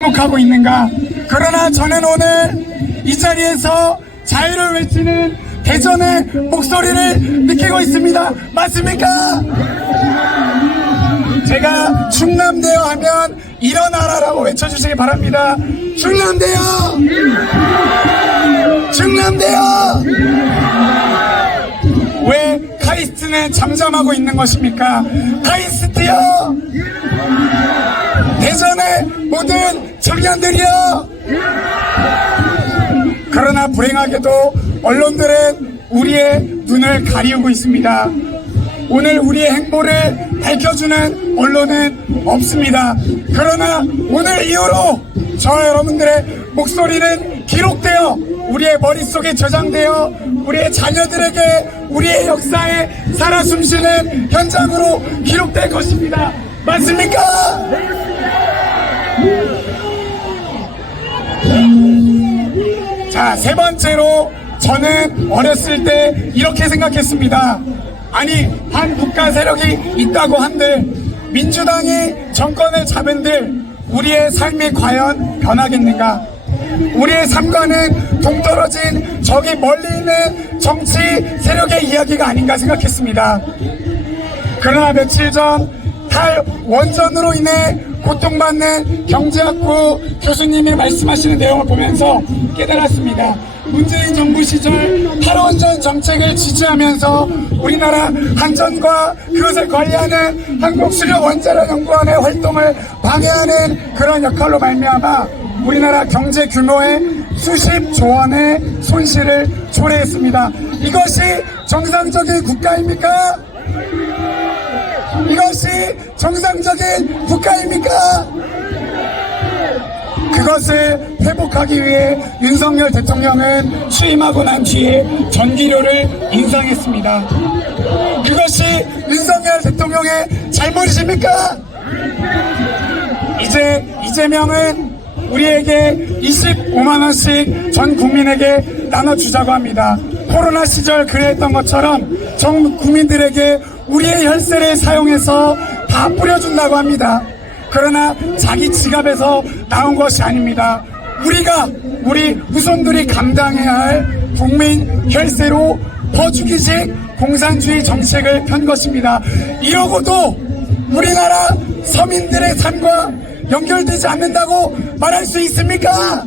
행복하고 있는가? 그러나 저는 오늘 이 자리에서 자유를 외치는 대전의 목소리를 느끼고 있습니다. 맞습니까? 제가 충남대여 하면 일어나라라고 외쳐주시기 바랍니다. 충남대여! 충남대여! 왜 카이스트는 잠잠하고 있는 것입니까? 카이스트여! 대전의 모든 청년들이여! 그러나 불행하게도 언론들은 우리의 눈을 가리우고 있습니다. 오늘 우리의 행보를 밝혀주는 언론은 없습니다. 그러나 오늘 이후로 저와 여러분들의 목소리는 기록되어 우리의 머릿속에 저장되어 우리의 자녀들에게 우리의 역사에 살아 숨쉬는 현장으로 기록될 것입니다. 맞습니까? 자, 세 번째로 저는 어렸을 때 이렇게 생각했습니다. 아니, 한 국가 세력이 있다고 한들 민주당이 정권을 잡은들 우리의 삶이 과연 변하겠는가? 우리의 삶과는 동떨어진 저기 멀리 있는 정치 세력의 이야기가 아닌가 생각했습니다. 그러나 며칠 전 탈원전으로 인해 고통받는 경제학부 교수님이 말씀하시는 내용을 보면서 깨달았습니다. 문재인 정부 시절 탈원전 정책을 지지하면서 우리나라 한전과 그것을 관리하는 한국수력원자력연구원의 활동을 방해하는 그런 역할로 말미암아 우리나라 경제 규모의 수십조 원의 손실을 초래했습니다. 이것이 정상적인 국가입니까? 이것이 정상적인 국가입니까? 그것을 회복하기 위해 윤석열 대통령은 취임하고 난 뒤에 전기료를 인상했습니다. 그것이 윤석열 대통령의 잘못이십니까? 이제 이재명은 우리에게 25만원씩 전 국민에게 나눠주자고 합니다. 코로나 시절 그랬던 것처럼 전 국민들에게 우리의 혈세를 사용해서 다 뿌려준다고 합니다. 그러나 자기 지갑에서 나온 것이 아닙니다. 우리 후손들이 감당해야 할 국민 혈세로 퍼주기식 공산주의 정책을 편 것입니다. 이러고도 우리나라 서민들의 삶과 연결되지 않는다고 말할 수 있습니까?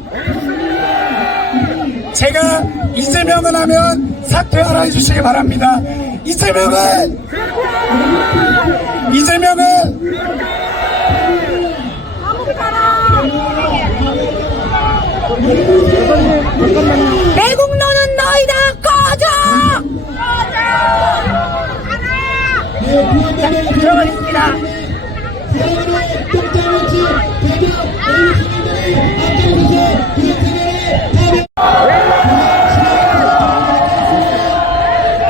제가 이재명은 하면 사퇴하라 해주시기 바랍니다. 이재명은 매국노는 너희다 꺼져! 들어가겠습니다.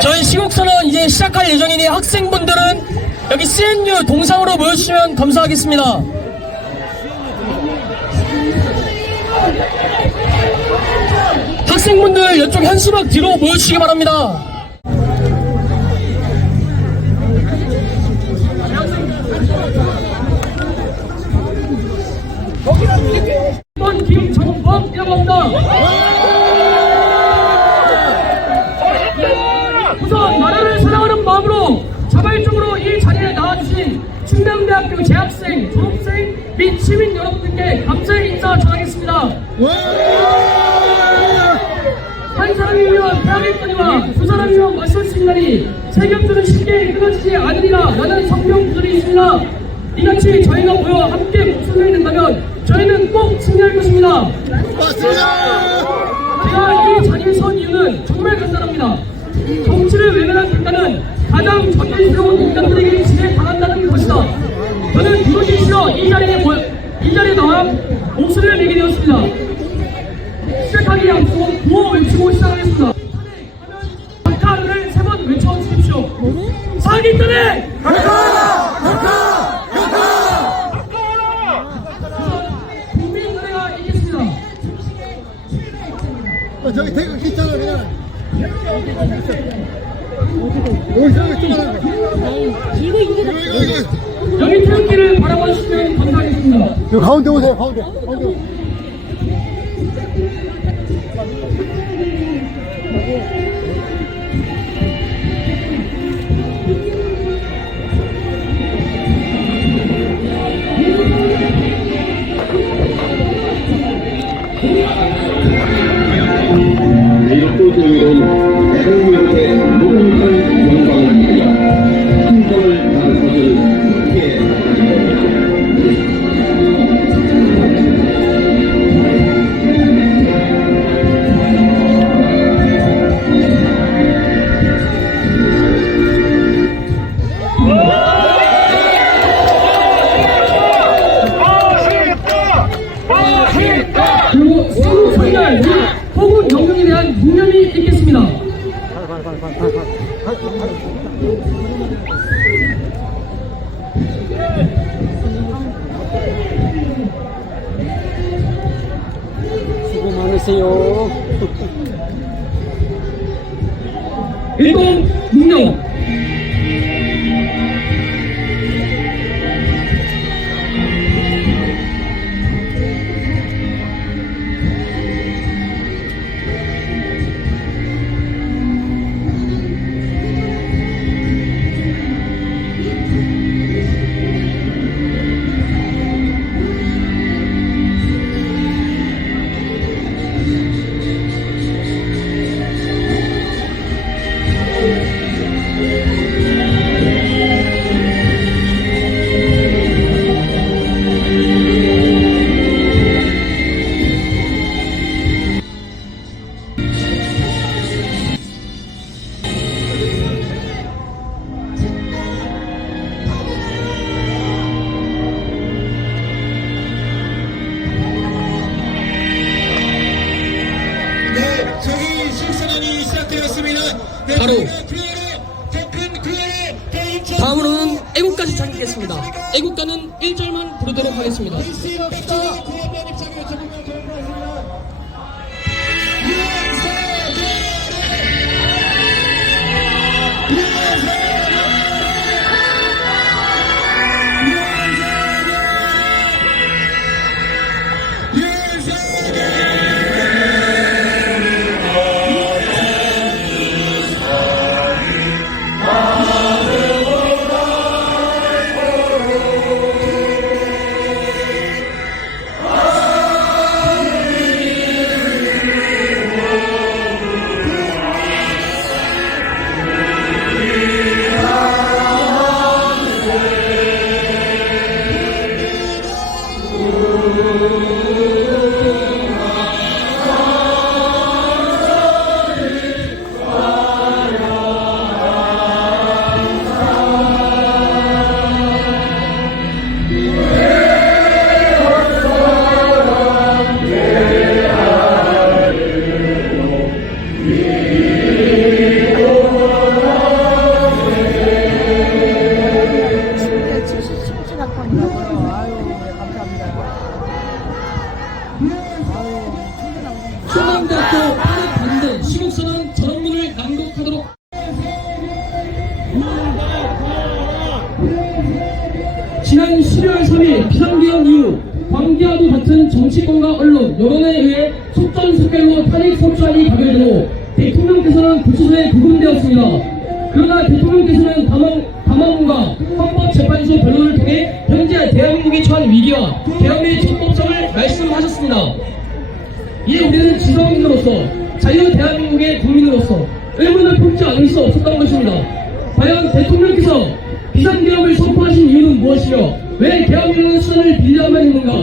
저희 시국선언 이제 시작할 예정이니 학생분들은 여기 CNU 동상으로 모여주시면 감사하겠습니다. 학생분들 이쪽 현수막 뒤로 모여주시기 바랍니다. 김정범이라고 합니다. 우선 나라를 사랑하는 마음으로 자발적으로 이 자리에 나와주신 충남대학교 재학생, 졸업생 및 시민 여러분들께 감사의 인사 전하겠습니다. 한 사람이 위한 폐하겠거니와 두 사람이 위한 맞설 수 있나니 세 겹들은 쉽게 끊어지지 않으리라 라는 성경 구절이 있습니다. 이같이 저희가 모여 함께 목소리를 낸다면 저희는 꼭 승리할 것입니다. 제가 이 자리에 선 이유는 정말 간단합니다. 정치를 외면한 국가는 가장 전진스러운 인간들에게 지배당한다는 것이다. 저는 그것이 싫어 이 자리에 나와 목소리를 내게 되었습니다. 시작하기 앞서 구호 외치고 시작하겠습니다. 박하를 3번 외쳐주십시오. 사기꾼에 박하! 박하! 박하! 국민노래가 있겠습니다. 저기 태극기 있잖아 그냥. 어디서 좀 하라. 이거 여기 태극기를 바라봐 주시면 감사하겠습니다. 저 가운데 오세요, 가운데. 가운데. 내일도중으로 대통령의 무궁한 영광을 위하여 충성을 다할 것을 함께 하겠습니다. 그리고 서울 설날 및 호국 영령에 대한 묵념이 있겠습니다. 수고 많으세요. 일동 묵념. 네, 저기 실선언이 시작되었습니다. 네, 바로 더큰 구호로 대인천 다음으로는 애국가를唱겠습니다. 애국가는 1절만 부르도록 하겠습니다. 구호변 입장에 적응을 도입하겠습니다. 충남대학교 반대 시국선언 전문을 낭독하도록. 지난 12월 3일 비상계엄 이후 관계와도 같은 정치권과 언론, 여론에 의해 속전속결로 탄핵 소추안이 가결되고 대통령께서는 구치소에 구금되었습니다. 그러나 대통령께서는 담화문과 헌법재판소 변론을 통해 현재 대한민국이 처한 위기와 계엄의 적법성을 말씀하셨습니다. 이에 우리는 지성인으로서 자유 대한민국의 국민으로서 의문을 품지 않을 수 없었던 것입니다. 과연 대통령께서 비상계엄을 선포하신 이유는 무엇이며 왜 계엄이라는 수단을 빌려야만 했는가?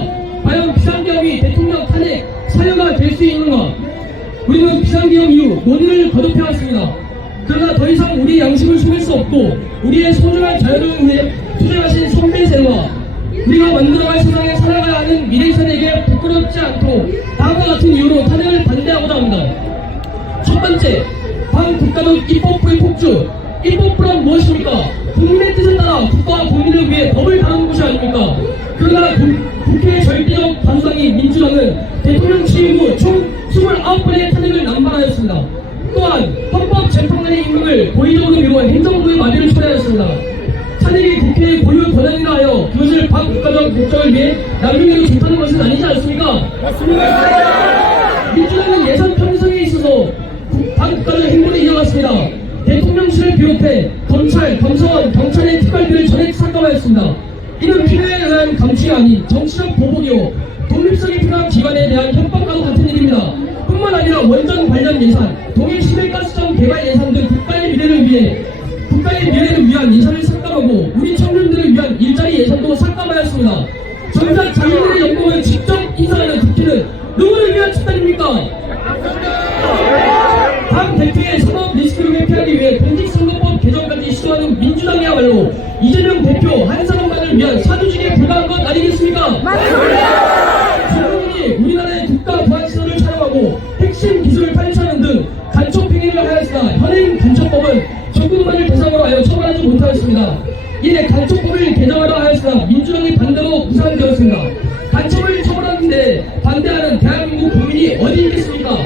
과연 비상계엄이 대통령 탄핵 사유가 될 수 있는가? 우리는 비상계엄 이후 논의를 거듭해왔습니다. 그러나 더 이상 우리의 양심을 속일 수 없고 우리의 소중한 자유를 위해 투쟁하신 선배세와 우리가 만들어갈 세상에 살아가야 하는 미래세대에게 부끄럽지 않도록 다음과 같은 이유로 탄핵을 반대하고자 합니다. 첫 번째, 반국가적 입법부의 폭주. 입법부란 무엇입니까? 국민의 뜻에 따라 국가와 국민을 위해 법을 다루는 것이 아닙니까? 그러나 국회의 절대적 다수당인 민주당은 대통령 취임 후 총 29번의 탄핵을 남발하였습니다. 또한 헌법재판관의 임명을 고의적으로 미루어 행정부의 마비를 초래하였습니다. 탄핵이 국회의 고유 권한이라 하여 그것을 반국가적 목적을 위해 남용해도 좋다는 것은 아니지 않습니까? 맞습니다. 민주당은 예산 편성에 있어서 반국가적 행보를 이어갔습니다. 대통령실을 비롯해 검찰, 감사원, 경찰의 특활비를 전액 삭감하였습니다. 이는 필요에 의한 감시가 아닌 정치적 보복이요 독립성이 필요한 기관에 대한 협박과도 같은 일입니다. 뿐만 아니라 원전 관련 예산, 동해 시외가스정 개발 예산 등 국가의 미래를 위한 예산을 삭감하고 우리 청년들을 위한 일자리 예산도 삭감하였습니다. 정작 자기들의 연봉을 직접 인상하는 국회는 누구를 위한 집단입니까? 당 대표의 산업 리스크를 회피하기 위해 공직선거법 개정까지 시도하는 민주당이야말로 이재명 대표 한 사람만을 위한 사조직에 불과한 것 아니겠습니까? 맞습니다. 중국인이 우리나라의 국가 보안시설을 촬영하고 핵심 기술을 탈취하는 등 간첩 행위를 하였으나 현행 간첩법은 전국만을 대상으로 하여 처벌하지 못하였습니다. 이에 간첩법을 개정하려 하였으나 민주당이 반대로 무산되었습니다. 간첩을 처벌하는데 반대하는 대한민국 국민이 어디 있겠습니까?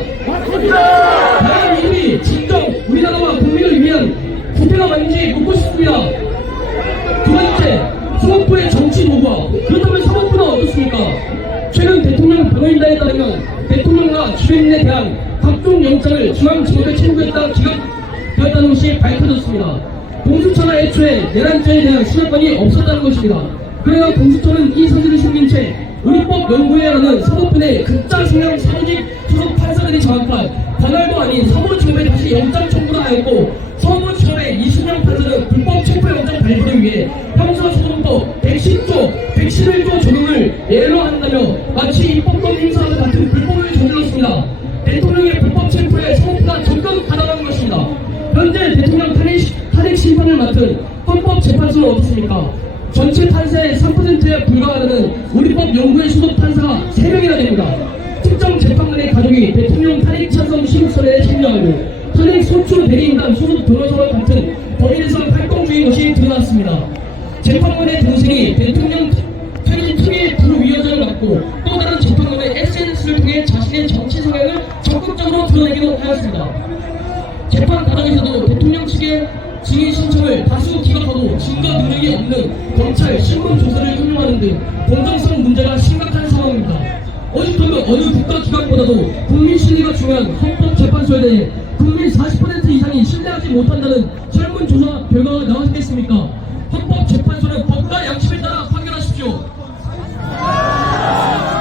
대한민국이 진정 우리나라와 국민을 위한 국회가 맞는지 묻고 싶습니다. 두 번째, 사법부의 정치 노구화. 그렇다면 사법부는 어떻습니까? 최근 대통령 변호인단에 따르면 대통령과 주변인에 대한 각종 영장을 중앙지법에 청구했다 기각되었다는 것이 밝혀졌습니다. 공수처가 애초에 내란죄에 대한 수사권이 없었다는 것입니다. 그래야 공수처는 이 사실을 숨긴 채 우리법연구회라는 사법부 내 극자 성향 사무직 소속 판사들이 정확한 관할도 아닌 사무지법에 다시 영장 청구를 하였고 사무지법의 20명 판사는 불법 체포영장 발부를 위해 형사소송법 110조, 111조 적용을 예로 한다며 마치 입법권 행사와 같은 불법을 저질렀습니다. 대통령의 불법 체포에 사법부가 적극 가담하는 것입니다. 현재 대통령 탄핵 심판을 맡은 헌법재판소는 어떻습니까? 전체 판사의 3%에 불과하는 우리법 연구회 소속 판사가 3명이나 됩니다. 특정 재판관의 가족이 대통령 탄핵 찬성 신고서에 참여하고 탄핵 소추 대리인단 소속 변호사와 같은 법인에서 활동 중인 것이 드러났습니다. 재판관의 동생이 대통령 퇴임 특위 부위원장을 맡고 또 다른 재판관의 SNS를 통해 자신의 정치 성향을 적극적으로 드러내기도 하였습니다. 재판 과정에서도 대통령 측의 증인 신청을 다수 기각하고 증거 능력이 없는 검찰 신문 조사를 인용하는 등 공정성 문제가 심각한 상황입니다. 어쨌든 어느 국가기관보다도 국민 신뢰가 중요한 헌법재판소에 대해 국민 40% 이상이 신뢰하지 못한다는 설문조사 결과가 나왔겠습니까? 헌법재판소는 법과 양심에 따라 판결하십시오.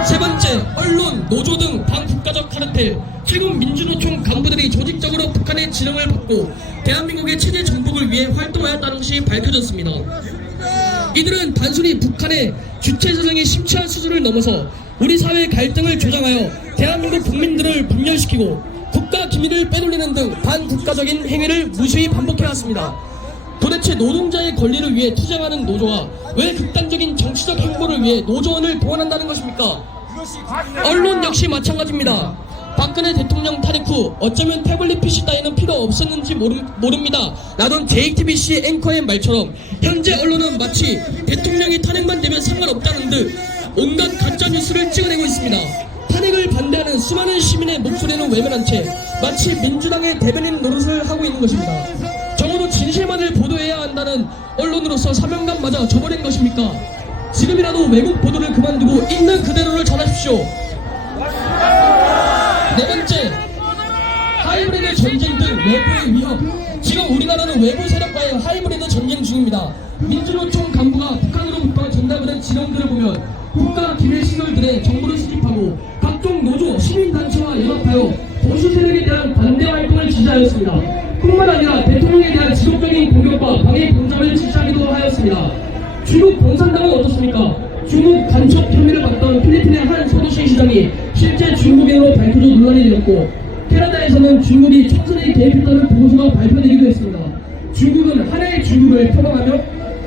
세 번째, 언론, 노조 등 반국가적 카르텔, 최근 민주노총 간부들이 조직적으로 북한의 지령을 받고 대한민국의 체제 정복을 위해 활동하였다는 것이 밝혀졌습니다. 이들은 단순히 북한의 주체사상의 심취한 수준을 넘어서 우리 사회의 갈등을 조장하여 대한민국 국민들을 분열시키고 국가 기밀을 빼돌리는 등 반국가적인 행위를 무수히 반복해왔습니다. 도대체 노동자의 권리를 위해 투쟁하는 노조와 왜 극단적인 정치적 행보를 위해 노조원을 동원한다는 것입니까? 언론 역시 마찬가지입니다. 박근혜 대통령 탄핵 후 어쩌면 태블릿 PC 따위는 필요 없었는지 모릅니다 라던 JTBC 앵커의 말처럼 현재 언론은 마치 대통령이 탄핵만 되면 상관없다는 듯 온갖 가짜뉴스를 찍어내고 있습니다. 탄핵을 반대하는 수많은 시민의 목소리는 외면한 채 마치 민주당의 대변인 노릇을 하고 있는 것입니다. 적어도 진실만을 보도해야 한다는 언론으로서 사명감마저 저버린 것입니까? 지금이라도 외국 보도를 그만두고 있는 그대로를 전하십시오. 네 번째, 하이브리드 전쟁 등 외부의 위협. 지금 우리나라는 외부 세력과의 하이브리드 전쟁 중입니다. 민주노총 간부가 북한으로부터 전달받은 지령들을 보면 국가 기밀 시설들의 정보를 수집하고 각종 노조, 시민단체와 연합하여 보수 세력에 대한 반대 활동을 지지하였습니다. 뿐만 아니라 대통령에 대한 지속적인 공격과 방해 공작을 지시하기도 하였습니다. 중국 공산당은 어떻습니까? 중국 간첩 혐의를 받던 필리핀의 한 서도시 시장이 실제 중국인으로 밝혀져 논란이 되었고 캐나다에서는 중국이 총선에 개입했다는 보고서가 발표되기도 했습니다. 중국은 하나의 중국을 표방하며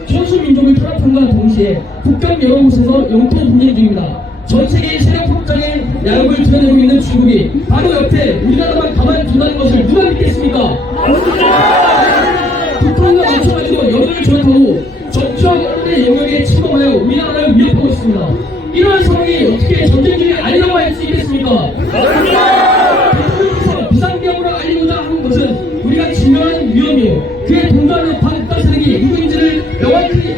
소수민족을 탄압함과 동시에 국경 여러 곳에서 영토 분쟁 중입니다. 전 세계의 세력 확장에 야욕을 드러내고 있는 중국이 바로 옆에 우리나라만 가만둔다는 것을 누가 믿겠습니까? 북한과 맞춰가지고 여론을 조작하고 정치와 언론의 영역에 침범하여 우리나라를 위협하고 있습니다. 이러한 상황이 어떻게 전쟁중이 아니라고 할 수 있겠습니까? 대통령께서 비상경으로 알리고자 하는 것은 우리가 직면한 위험이요 그에 동조하는 반국가 세력이 누구인지를 명확히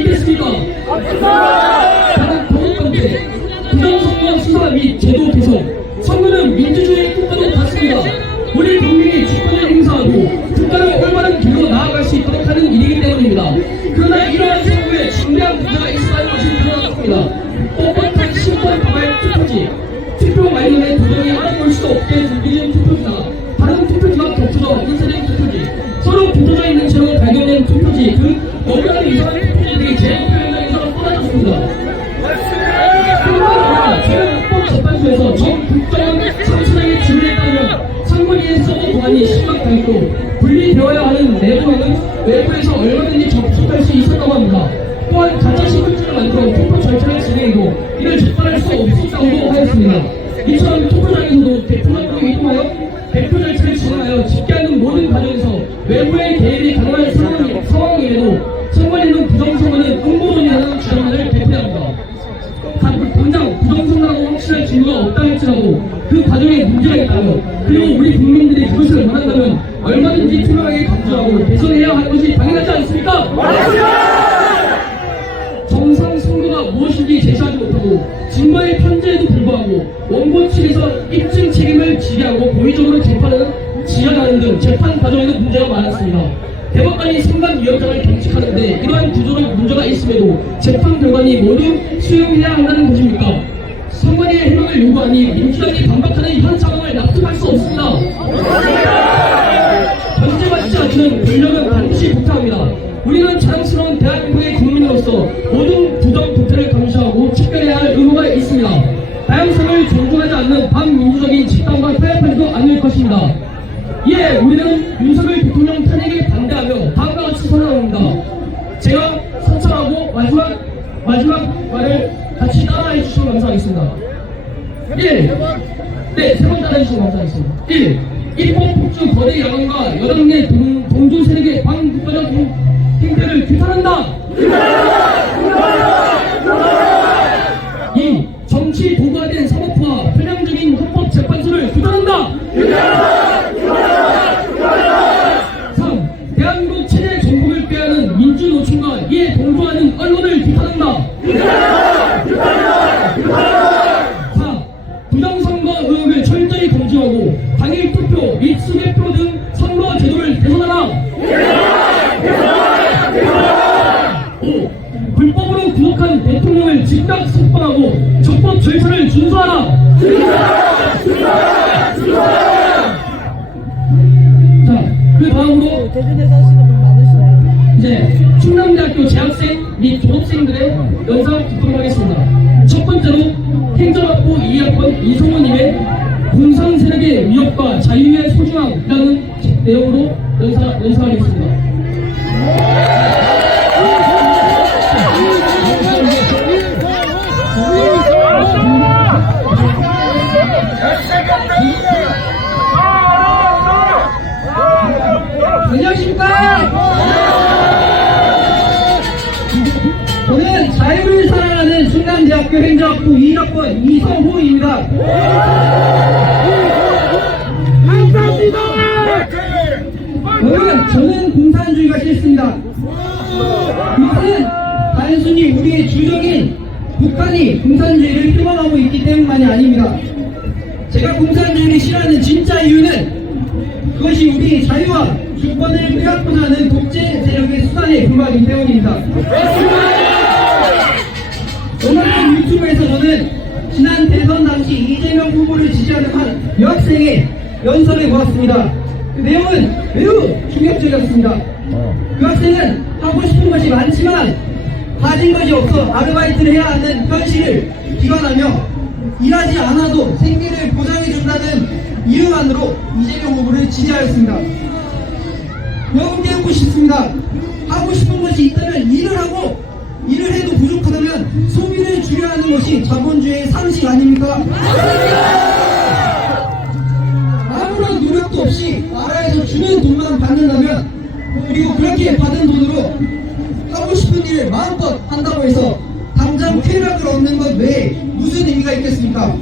있겠습니까? 다섯 번째, 부정선거 수사 및 제도 개선. 선거는 민주주의의 국가로 같습니다. 우리 국민이 주권을 행사하고 국가를 올바른 길로 나아갈 수 있도록 하는 일이기 때문입니다. 그러나 이러한 선거에 중대한 문제가 있었다는 것이 드러났습니다. 뻣뻣한 신권 가발 투표지, 투표 말년에 도저히 알아볼 수 없게 숨기는 투표지나 다른 투표지와 겹쳐져 인쇄된 투표지, 서로 붙어져 있는 채로 발견된 투표지 등 너무나 이상한 투표지들이 재투표 현장에서 쏟아졌습니다. 최근 헌법재판소에서 전 국정원 참수장의 질문에 따르면 선거리에 서버 보안이 심각하고 분리되어야 하는 내부에는 외부에서 얼마든지 접촉할 수 있었다고 합니다. 또한 가짜 신분증을 만들어 투표 절차를 진행해도 이를 접근할 수 없었다고 하였습니다. 이처럼 투표장에서도 대표만으로 이동하여 대표 절차를 진행하여 집계하는 모든 과정에서 외부의 개입이 가능한 상황임에도 선관위는 부정선거는 음모론이라는 주장만을 대표합니다. 당장 부정선거라고 확실한 증거가 없다 할지라도 그 과정에 문제가 있다면, 그리고 우리 국민들이 그것을 원한다면 얼마든지 투명하게 감수하고 개선해야 하는 것이 당연하지 않습니까? 정상 선거가 무엇인지 제시하지 못하고 증거의 편제에도 불구하고 원고 측에서 입증 책임을 지배하고 고의적으로 재판을 지연하는 등 재판 과정에도 문제가 많았습니다. 대법관이 선관위원장을 경직하는데 이러한 구조적 문제가 있음에도 재판 결과니 모두 수용해야 한다는 것입니까? 선관위의 해명을 요구하니 민주당이 반박하는 현 상황을 납득할 수 없습니다. 견제받지 않는 권력은 반드시 부탁합니다. 우리는 자랑스러운 대한민국의 국민으로서 모든 부정 부패를 감시하고 척결해야 할 의무가 있습니다. 다양성을 존중하지 않는 반민주적인 집단과 타협하지도 않을 것입니다. 이에 우리는 윤석열 대통령 탄핵에 반대하며 다음과 같이 선언합니다. 제가 선창하고 마지막 말을 같이 따라해 주시면 감사하겠습니다. 1. 네, 세 번 따라해 주시면 감사하겠습니다. 1. 입법 폭주 거대 야당과 여당 내 동조 세력의 반국가적 행태를 규탄한다. 2. 정치 도구화된 사법부와 편향적인 헌법재판소를 규탄한다. 3. 대한민국 체제 정복을 꾀하는 민주노총과 이에 동조하는 언론을 규탄한다. 4. 부정선거 의혹을 철저히 검증하고 당일 투표 및 수개표 등 선거 제도를 개선하라. 5. 불법으로 구속한 대통령을 즉각 석방하고 적법 절차를 준수하라. 자, 그 다음으로 대전에서 하시는 분 많으시네요. 이제 충남대학교 재학생 및 졸업생들의 연상 듣도록 하겠습니다. 첫 번째로 행정학부 2학번 이성호님의 공산 세력의 위협과 자유의 소중함이라는 내용으로 연상하겠습니다. 안녕하십니까? 저는 자유를 사랑하는 충남대학교 행정학부 2학번 이성호입니다. 감사합니다. 여러분, 저는 공산주의가 싫습니다. 이것은 단순히 우리의 주적인 북한이 공산주의를 표방하고 있기 때문만이 아닙니다. 제가 공산주의를 싫어하는 진짜 이유는 그것이 우리 자유와 주권을 빼앗고자 하는 독재 세력의 수단에 불과하기 때문입니다. 오늘 유튜브에서 저는 지난 대선 당시 이재명 후보를 지지하는 한 여학생의 연설을 보았습니다. 그 내용은 매우 충격적이었습니다. 그 학생은 하고 싶은 것이 많지만 가진 것이 없어 아르바이트를 해야 하는 현실을 비관하며 일하지 않아도 생계를 보장해준다는 이유만으로 이재명 후보를 지지하였습니다. 여러분께 묻고 싶습니다. 하고 싶은 것이 있다면 일을 하고, 일을 해도 부족하다면 소비를 줄여야 하는 것이 자본주의의 상식 아닙니까? 아무런 노력도 없이 나라에서 주는 돈만 받는다면, 그리고 그렇게 받은 돈으로 하고 싶은 일을 마음껏 한다고 해서 당장 쾌락을 얻는 것 외에 무슨 의미가 있겠습니까?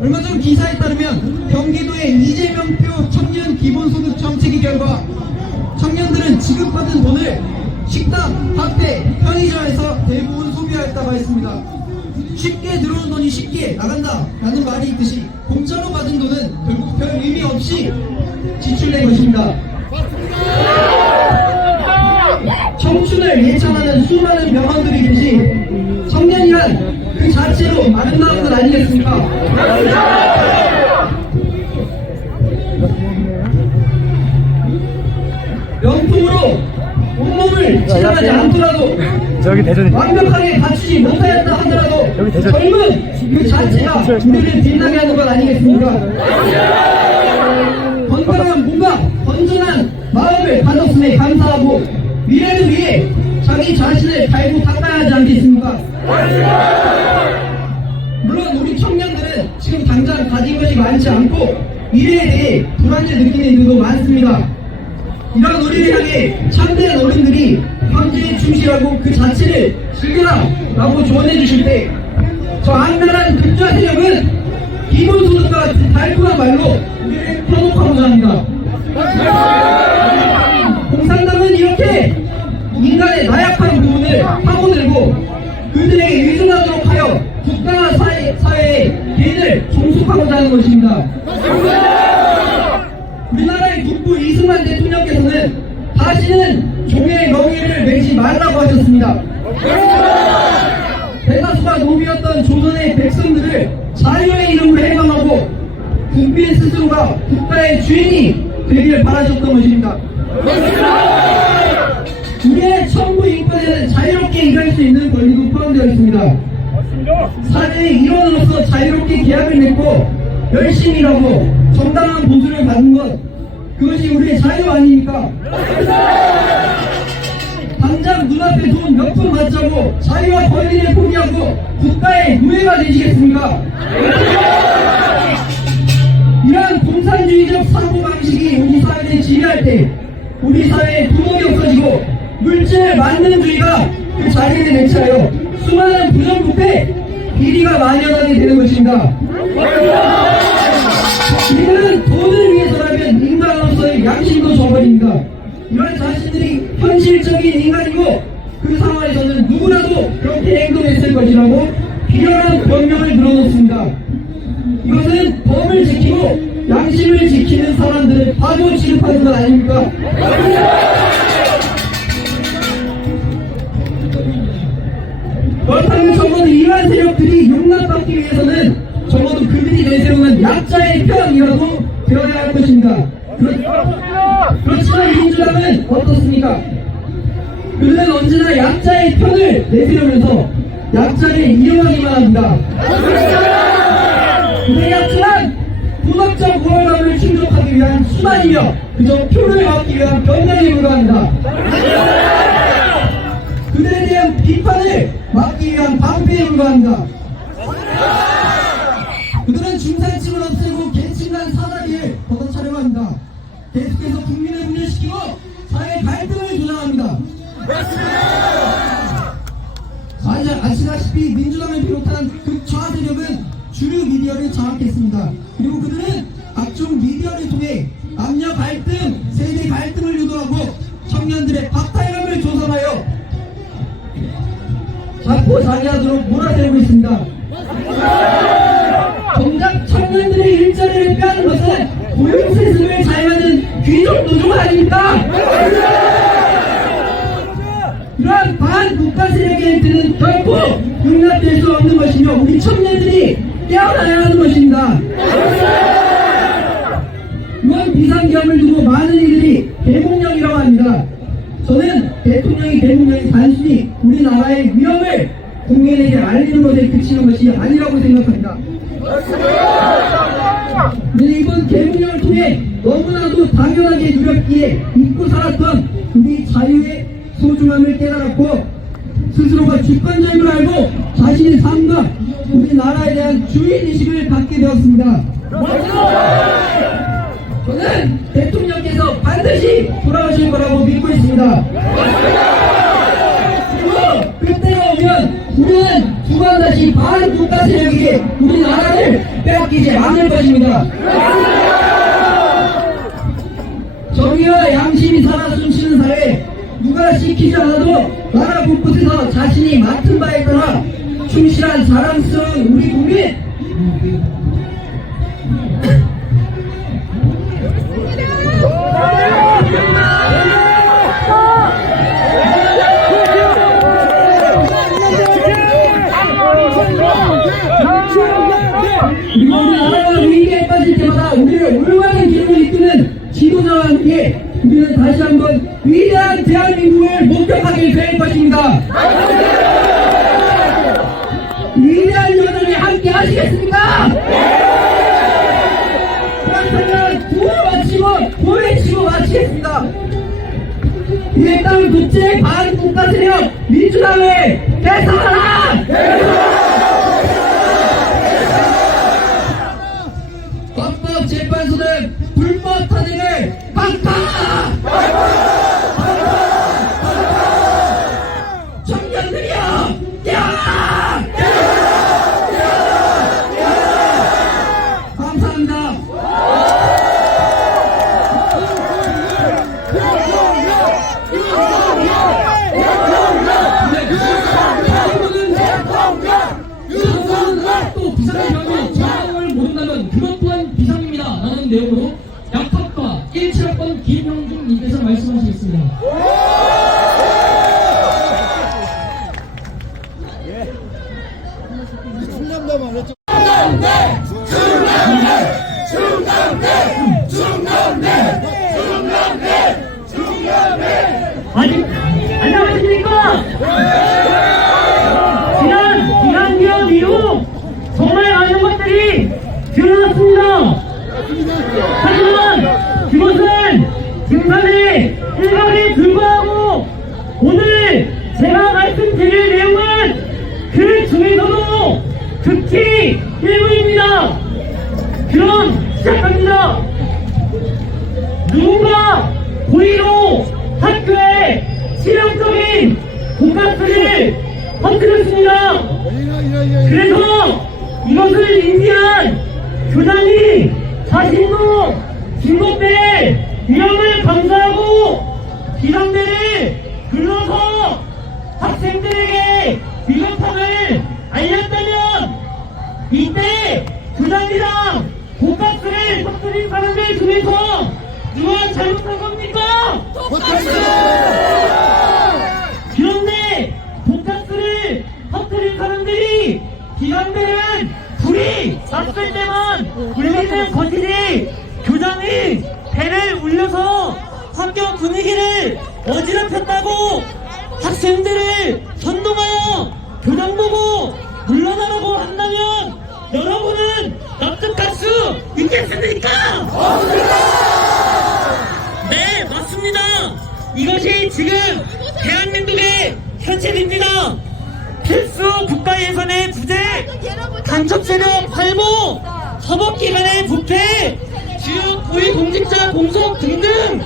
얼마 전 기사에 따르면 경기도의 이재명표 청년 기본소득 정책의 결과 청년들은 지급받은 돈을 식당, 카페, 편의점에서 대부분 소비하였다고 했습니다. 쉽게 들어온 돈이 쉽게 나간다 라는 말이 있듯이 공짜로 받은 돈은 결국 별 의미 없이 지출된 것입니다. 청춘을 예찬하는 수많은 명언들이 있듯이 청년이란 그 자체로 아름다운 것 아니겠습니까? 명품으로 온몸을 치장하지 않더라도 완벽하게 갖추지 못하였다 하더라도 젊은 그 자체가 우리를 빛나게 하는 것 아니겠습니까? 건강한 몸과 건전한 마음을 가졌음에 감사하고 미래를 위해 자기 자신을 갈고 닦아야 하지 않겠습니까? 물론 우리 청년들은 지금 당장 가진 것이 많지 않고 미래에 대해 불안을 느끼는 이유도 많습니다. 이런 우리를 향해 참된 어른들이 현재에 충실하고 그 자체를 즐겨라 라고 조언해 주실 때 저 악랄한 극좌 세력은 기본소득과 같은 달콤한 말로 우리를 현혹하고자 합니다. 공산당은 이렇게 인간의 나약한 부분을 파고들고 그들에게 의존하도록 하여 국가와 사회의 개인을 종속하고자 하는 것입니다. 우리나라의 국부 이승만 대통령께서는 다시는 종의 멍에를 매지 말라고 하셨습니다. 대다수가 노비였던 조선의 백성들을 자유의 이름으로 해방하고 국민 스스로가 국가의 주인이 되길 바라셨던 것입니다. 우리의 청구 인권에는 자유롭게 일할 수 있는 권리도 포함되어 있습니다. 사회의 일원으로서 자유롭게 계약을 맺고 열심히 일하고 정당한 보수를 받는 것, 그것이 우리의 자유 아닙니까? 당장 눈앞에 돈 몇 푼 받자고 자유와 권리를 포기하고 국가의 노예가 되시겠습니까? 이러한 공산주의적 사고방식이 우리 사회를 지배할 때 우리 사회에 도덕이 없어지고 물질 만능주의가 그 자리를 내차하여 수많은 부정부패, 비리가 만연하게 되는 것입니다. 이들은 돈을 위해서라면 인간으로서의 양심도 저버립니다. 이런 자신들이 현실적인 인간이고 그 상황에서는 누구라도 그렇게 행동했을 것이라고 비열한 변명을 늘어놓습니다. 이것은 법을 지키고 양심을 지키는 사람들을 바보 취급하는 것 아닙니까? 그렇다면 적어도 이러한 세력들이 용납받기 위해서는 적어도 그들이 내세우는 약자의 편이라도 되어야 할 것입니다. 그렇지만 민주당은 어떻습니까? 그들은 언제나 약자의 편을 내세우면서 약자를 이용하기만 합니다. 그들의 약자는 도덕적 우월감을 충족하기 위한 수단이며 그저 표를 얻기 위한 변명에 불과합니다. 그들에 대한 비판을 막기 위한 방패에 불과합니다. 그들은 중산층을 없애고 계층 간 사다리를 걷어차려고 합니다. 계속해서 국민을 분열시키고 사회 갈등을 조장합니다. 아시다시피 민주당을 비롯한 극좌 세력은 주류 미디어를 장악했습니다. 그리고 그들은 각종 미디어를 통해 남녀 갈등, 세대 갈등을 유도하고 청년들의 박탈감을 조성하여 자포자기하도록 몰아세우고 있습니다. 정작 청년들의 일자리를 빼앗는 것은 고용세습을 자행하는 귀족 노조가 아닙니까? 이러한 반국가 세력의 일들은 결코 용납될 수 없는 것이며 우리 청년들이 깨어나야 하는 것입니다. 이번 비상계엄을 두고 많은 이들이 대공령이라고 합니다. 저는 대통령이 단순히 우리나라의 위험을 국민에게 알리는 것에 그치는 것이 아니라고 생각합니다. 이번 대공령을 통해 너무나도 당연하게 누렸기에 잊고 살았던 우리 자유의 소중함을 깨달았고 스스로가 주권자임을 알고 자신의 삶과 우리나라에 대한 주인의식을 갖게 되었습니다. 저는 대통령께서 반드시 돌아오실 거라고 믿고 있습니다. 그리고 그때가 오면 우리는 두번다시 반국가 세력에게 우리나라를 빼앗기지 않을 것입니다. 정의와 양심이 살아 숨쉬는 사회, 누가 국가시키지 않아도 나라 곳곳에서 자신이 맡은 바에 따라 충실한 자랑스러운 우리 국민. 그리고 우리 나라가 위기에 빠질 때마다 우리를 올바른 길로 이끄는 지도자와 함께 우리는 다시 한번 위대한 대한민국을 목격하게 될 것입니다. 위대한 여정에 함께 하시겠습니까? 그렇다면 구호외치고 마치겠습니다. 이 땅 독재 반국가 세력 민주당을 대상하라! 헌법재판소는 불법 탄핵을 박탈하라! 청년들이여 깨어라! 감사합니다. 또 비상경이 정황을 모른다면 그것 또한 비상입니다 라는 내용으로 약학과 17학번 김형중님께서 말씀하시겠습니다. 충남도만 왜 아직 안녕하십니까? 지난 비상기업 이후 정말 많은 것들이 드러났습니다. 하지만 그것은 등산의 일각에 불과하고 오늘 제가 말씀드릴 내용은 그 중에서도 극히 일부입니다. 그럼 시작합니다. 누군가 고의로 학교에 치명적인 돈가스를 퍼뜨렸습니다. 그래서 이것을 인지한 교장이 자신도 중독될 위험을 감수하고 비상대를 불러서 학생들에게 위급함을 알렸다면 이때 교장이랑 돈가스를 퍼뜨린 사람들 중에서 누가 잘못한 겁니까? 그런데 돈가스를 퍼뜨린 사람들이 비상대는 불이 났을 때만 울리는 것이지 교장이 배를 울려서 학교 분위기를 어지럽혔다고 학생들을 선동하여 교장 보고 물러나라고 한다면 여러분은 납득할 수 있겠습니까? 네, 맞습니다. 이것이 지금 대한민국의 현실입니다. 필수 국가예산의 부재, 간첩세력 활보, 사법기관의 부패, 주요 고위공직자 공석 등등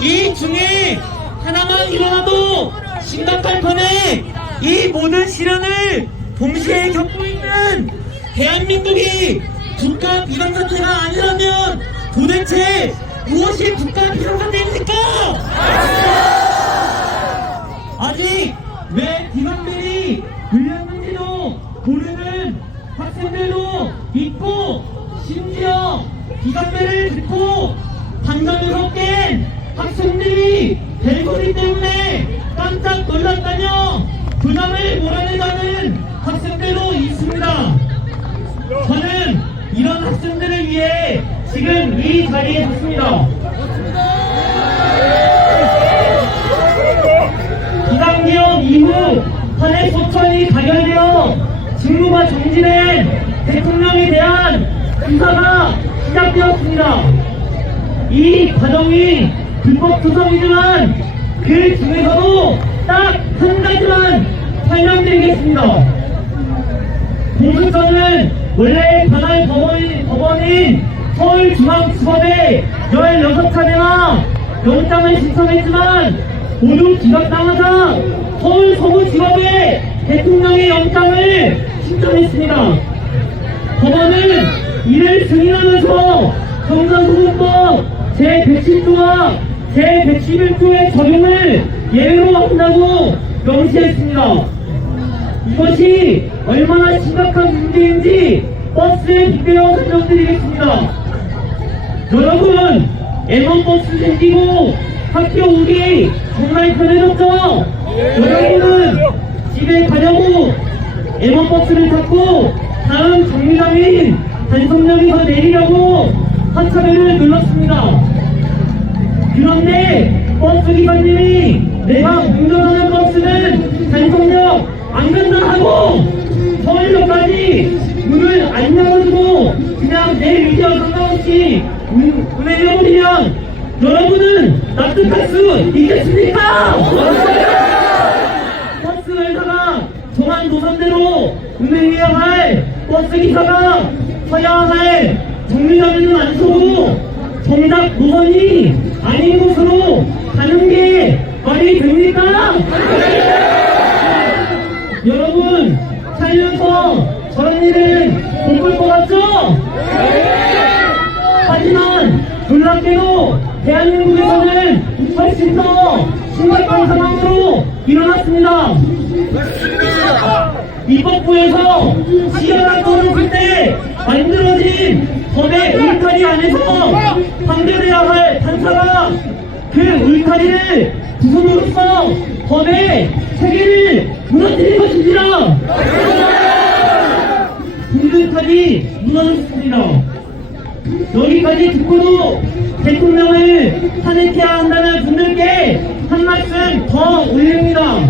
이 중에 하나만 일어나도 심각할 판에 이 모든 시련을 동시에 겪고 있는 대한민국이 국가 비상사태가 아니라면 도대체 무엇이 국가 비상사태입니까? 아직 왜 비상벨이 울렸는지도 모르는 학생들도 있고 심지어 비상벨을 듣고 방전에서 깬 학생들이 벨소리 때문에 깜짝 놀랐다며 교장을 몰아내자는 학생들도 있습니다. 저는 이런 학생들을 위해 지금 이 자리에 섰습니다. 비상기업 이후 탄핵 소천이 가결되어 직무가 정지된 대통령에 대한 수사가 시작되었습니다. 이 과정이 불법 투성이지만 그 중에서도 딱 한 가지만 설명드리겠습니다. 공수처는 원래 관할 법원인 서울중앙지법에 16차례나 영장을 신청했지만 모두 기각당하자 서울 서구지법에 대통령의 영장을 신청했습니다. 법원은 이를 승인하면서 경상소송법 제110조와 제111조의 적용을 예외로 한다고 명시했습니다. 이것이 얼마나 심각한 문제인지 버스에 비교해 설명드리겠습니다. 여러분, M1버스 생기고 학교 오기 정말 편해졌죠? 여러분은 집에 가려고 M1버스를 탔고 다음 정류장인 단성역에서 내리려고 하차벨을 눌렀습니다. 그런데 버스 기사님이 내가 운전하는 버스는 단성역 안 간다 하고 서울역까지 문을 안 열어주고 그냥 내 의지와 상관없이 운행해버리면 여러분은 납득할 수 있겠습니까? 버스 회사가 정한 노선대로 운행해야 할 버스 기사가 서야 할 정류장에는 안 서고 정작 노선이 아닌 곳으로 가는 게 말이 됩니까? 여러분, 살면서 저런 일은 못 볼 것 같죠? 하지만 놀랍게도 대한민국에서는 훨씬 더 심각한 상황으로 일어났습니다. 입법부에서 시연한 거를 볼 때 만들어진 법의 울타리 안에서 판결해야 할 판사가 그 울타리를 부순으로써 법의 체계를 무너뜨린 것입니다. 공든탑이 무너졌습니다. 여기까지 듣고도 대통령을 탄핵해야 한다는 분들께 한 말씀 더 올립니다.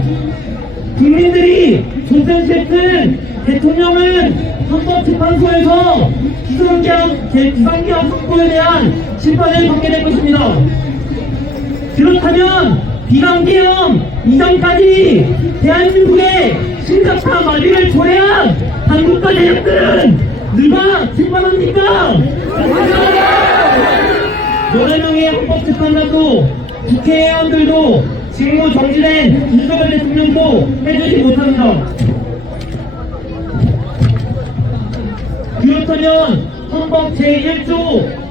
국민들이 조선시했던 대통령은 헌법재판소에서 비상계약 확보에 대한 심판을 받게 될 것입니다. 그렇다면 비상계엄 이전까지 대한민국의 심각한 마비를 초래한 한국과 대적들은 누가 책임합니까? 여러 명의 헌법재판관도 국회의원들도 직무 정지된 윤석열 대통령도 해주지 못합니다. 그렇다면 헌법 제1조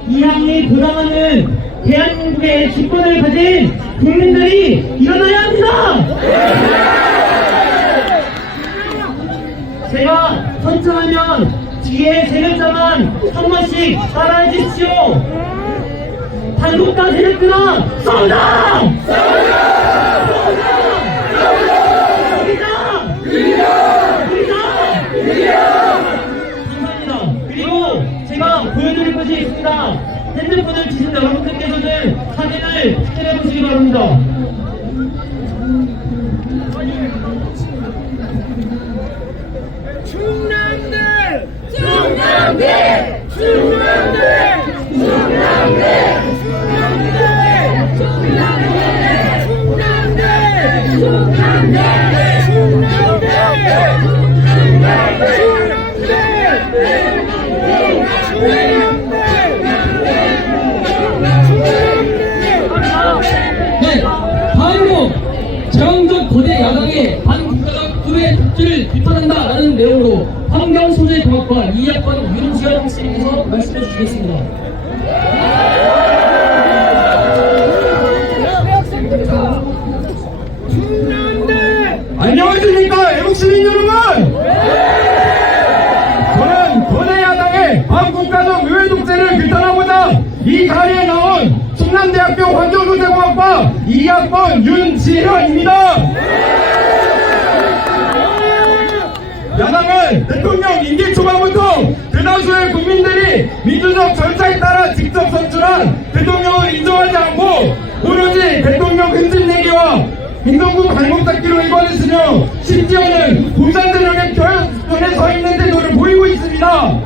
2항이 보장하는 대한민국의 주권을 가진 국민들이 일어나야 합니다. 제가 선창하면 뒤에 세 글자만 한 번씩 따라해 주십시오. 한국과 세력들아 싸우자! 감사합니다. 그리고 제가 보여드릴 것이 있습니다. 핸드폰을 주신 여러분들께서는 사진을 스캔해 보시기 바랍니다. 충남대! 충남대! 충남대! 충남대! 충남대! 충남대! 충남대! 네, 다음으로 제왕적 거대 야당의 반국가적 구매 독재를 비판한다라는 내용으로 환경소재공학과 2학번 윤지영 학생님께서 말씀해 주시겠습니다. 안녕하십니까 애국시민 여러분! 저는 거대 야당의 반국가적 의회 독재를 비판하고자 이 자리에 나온 충남대학교 환경소재공학과 2학번 윤지현입니다. 야당은 대통령 임기 초반부터 대다수의 국민들이 민주적 절차에 따라 직접 선출한 대통령을 인정하지 않고 오로지 대통령 흔들내기와 행정부 발목 닦기로 일관했으며 심지어는 공산대령의 편에 서 있는 태도를 보이고 있습니다.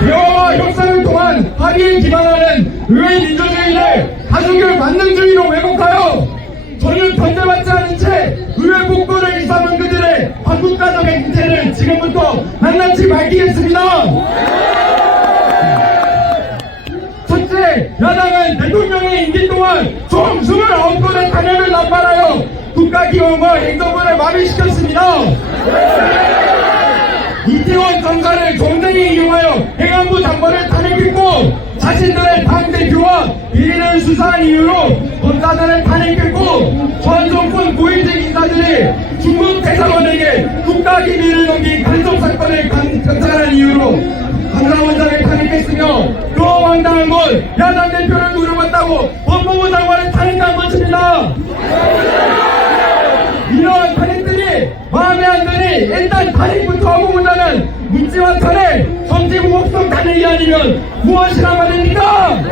대화와 협상을 통한 합의에 기반하는 의회 민주주의를 가중결 만능주의로 왜곡하여 저는 견제받지 않은 채 의회 복도를 일삼은 그들의 반국가적 행태를 지금부터 낱낱이 밝히겠습니다. 첫째, 야당은 대통령의 임기 동안 총 29건의 탄핵을 남발하여 국가기관과 행정부를 마비시켰습니다. 이태원 정사를 정쟁에 이용하여 행안부 장관을 탄핵했고 자신들의 당대표와 비리를 수사한 이유로 검사들을 탄핵했고 전정권 고위직 인사들이 중국 대사관에게 국가기밀을 넘긴 간섭 사건을 감찰한 이유로 감사원장을 탄핵했으며 더 황당한 건 야당 대표를 노려봤다고 법무부 장관을 탄핵한 것입니다. 이러한 탄핵들이 마음에 안 드니 일단 탄핵부터 하고 보자는 묻지마 탄핵, 정치보복성 탄핵이 아니면 무엇이라 말입니까?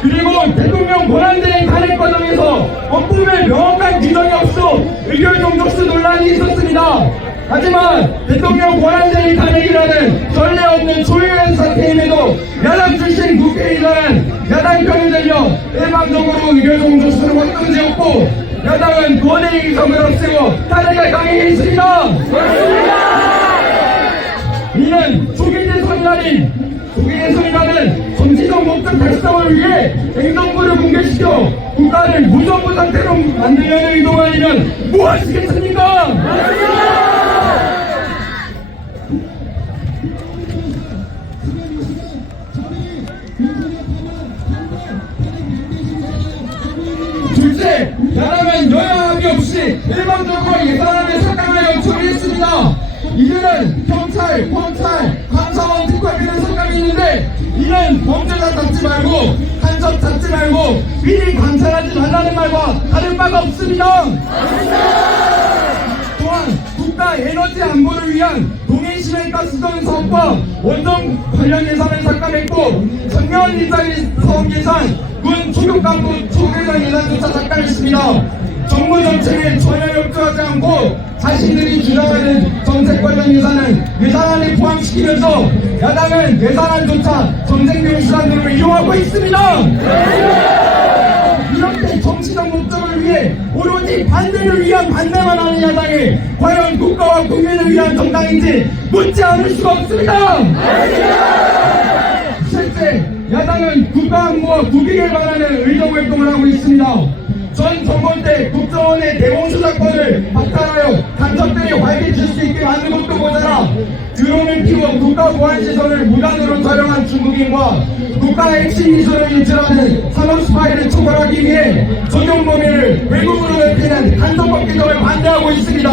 그리고 대통령 권한대행 탄핵 과정에서 법부의 명확한 규정이 없어 의결 정족수 논란이 있었습니다. 하지만 대통령 권한대행 탄핵이라는 전례 없는 초유의 사태임에도 야당 출신 국회의장은 야당 편을 들며 일방적으로 의결 정족수를 확정지었고 야당은 권해의 의석을 없애고 탄핵을 강행했습니다. 이는 조기 대선이라는 정치적 목적 달성을 위해 행정부를 붕괴시켜 국가를 무정부 상태로 만들려는 의도가 아니면 무엇이겠습니까? 둘째, 야당은 여야 합의 없이 일방적으로 예산안에 삭감을 요청했습니다. 이제는 경찰, 검찰, 감사원 특활비를 삭감했는데 이는 범죄자 잡지 말고 간첩 잡지 말고 미리 감찰하지 말라는 말과 다른 바가 없습니다. 또한 국가 에너지 안보를 위한 동해시내가스전 사업과 원전 관련 예산을 삭감했고 청년 일자리 사업 예산, 군 초급간부 초계장 예산조차 삭감했습니다. 정부 정책에 전혀 협조하지 않고 자신들이 주장하는 정책 관련 예산안에 포함시키면서 야당은 예산안조차 정쟁용 수단으로 이용하고 있습니다. 이렇게 정치적 목적을 위해 오로지 반대를 위한 반대만 하는 야당이 과연 국가와 국민을 위한 정당인지 묻지 않을 수가 없습니다. 실제 야당은 국가안보와 국익을 바라는 의정활동을 하고 있습니다. 전 정권 때 국정원의 대공수 사건을 박탈하여 간첩들이 활개칠 수 있게 만든 것도 모자라 드론을 띄워 국가보안시설을 무단으로 촬영한 중국인과 국가의 핵심 기술을 유출하는 산업 스파이를 처벌하기 위해 적용 범위를 외국으로 넓히는 간섭법 개정을 반대하고 있습니다.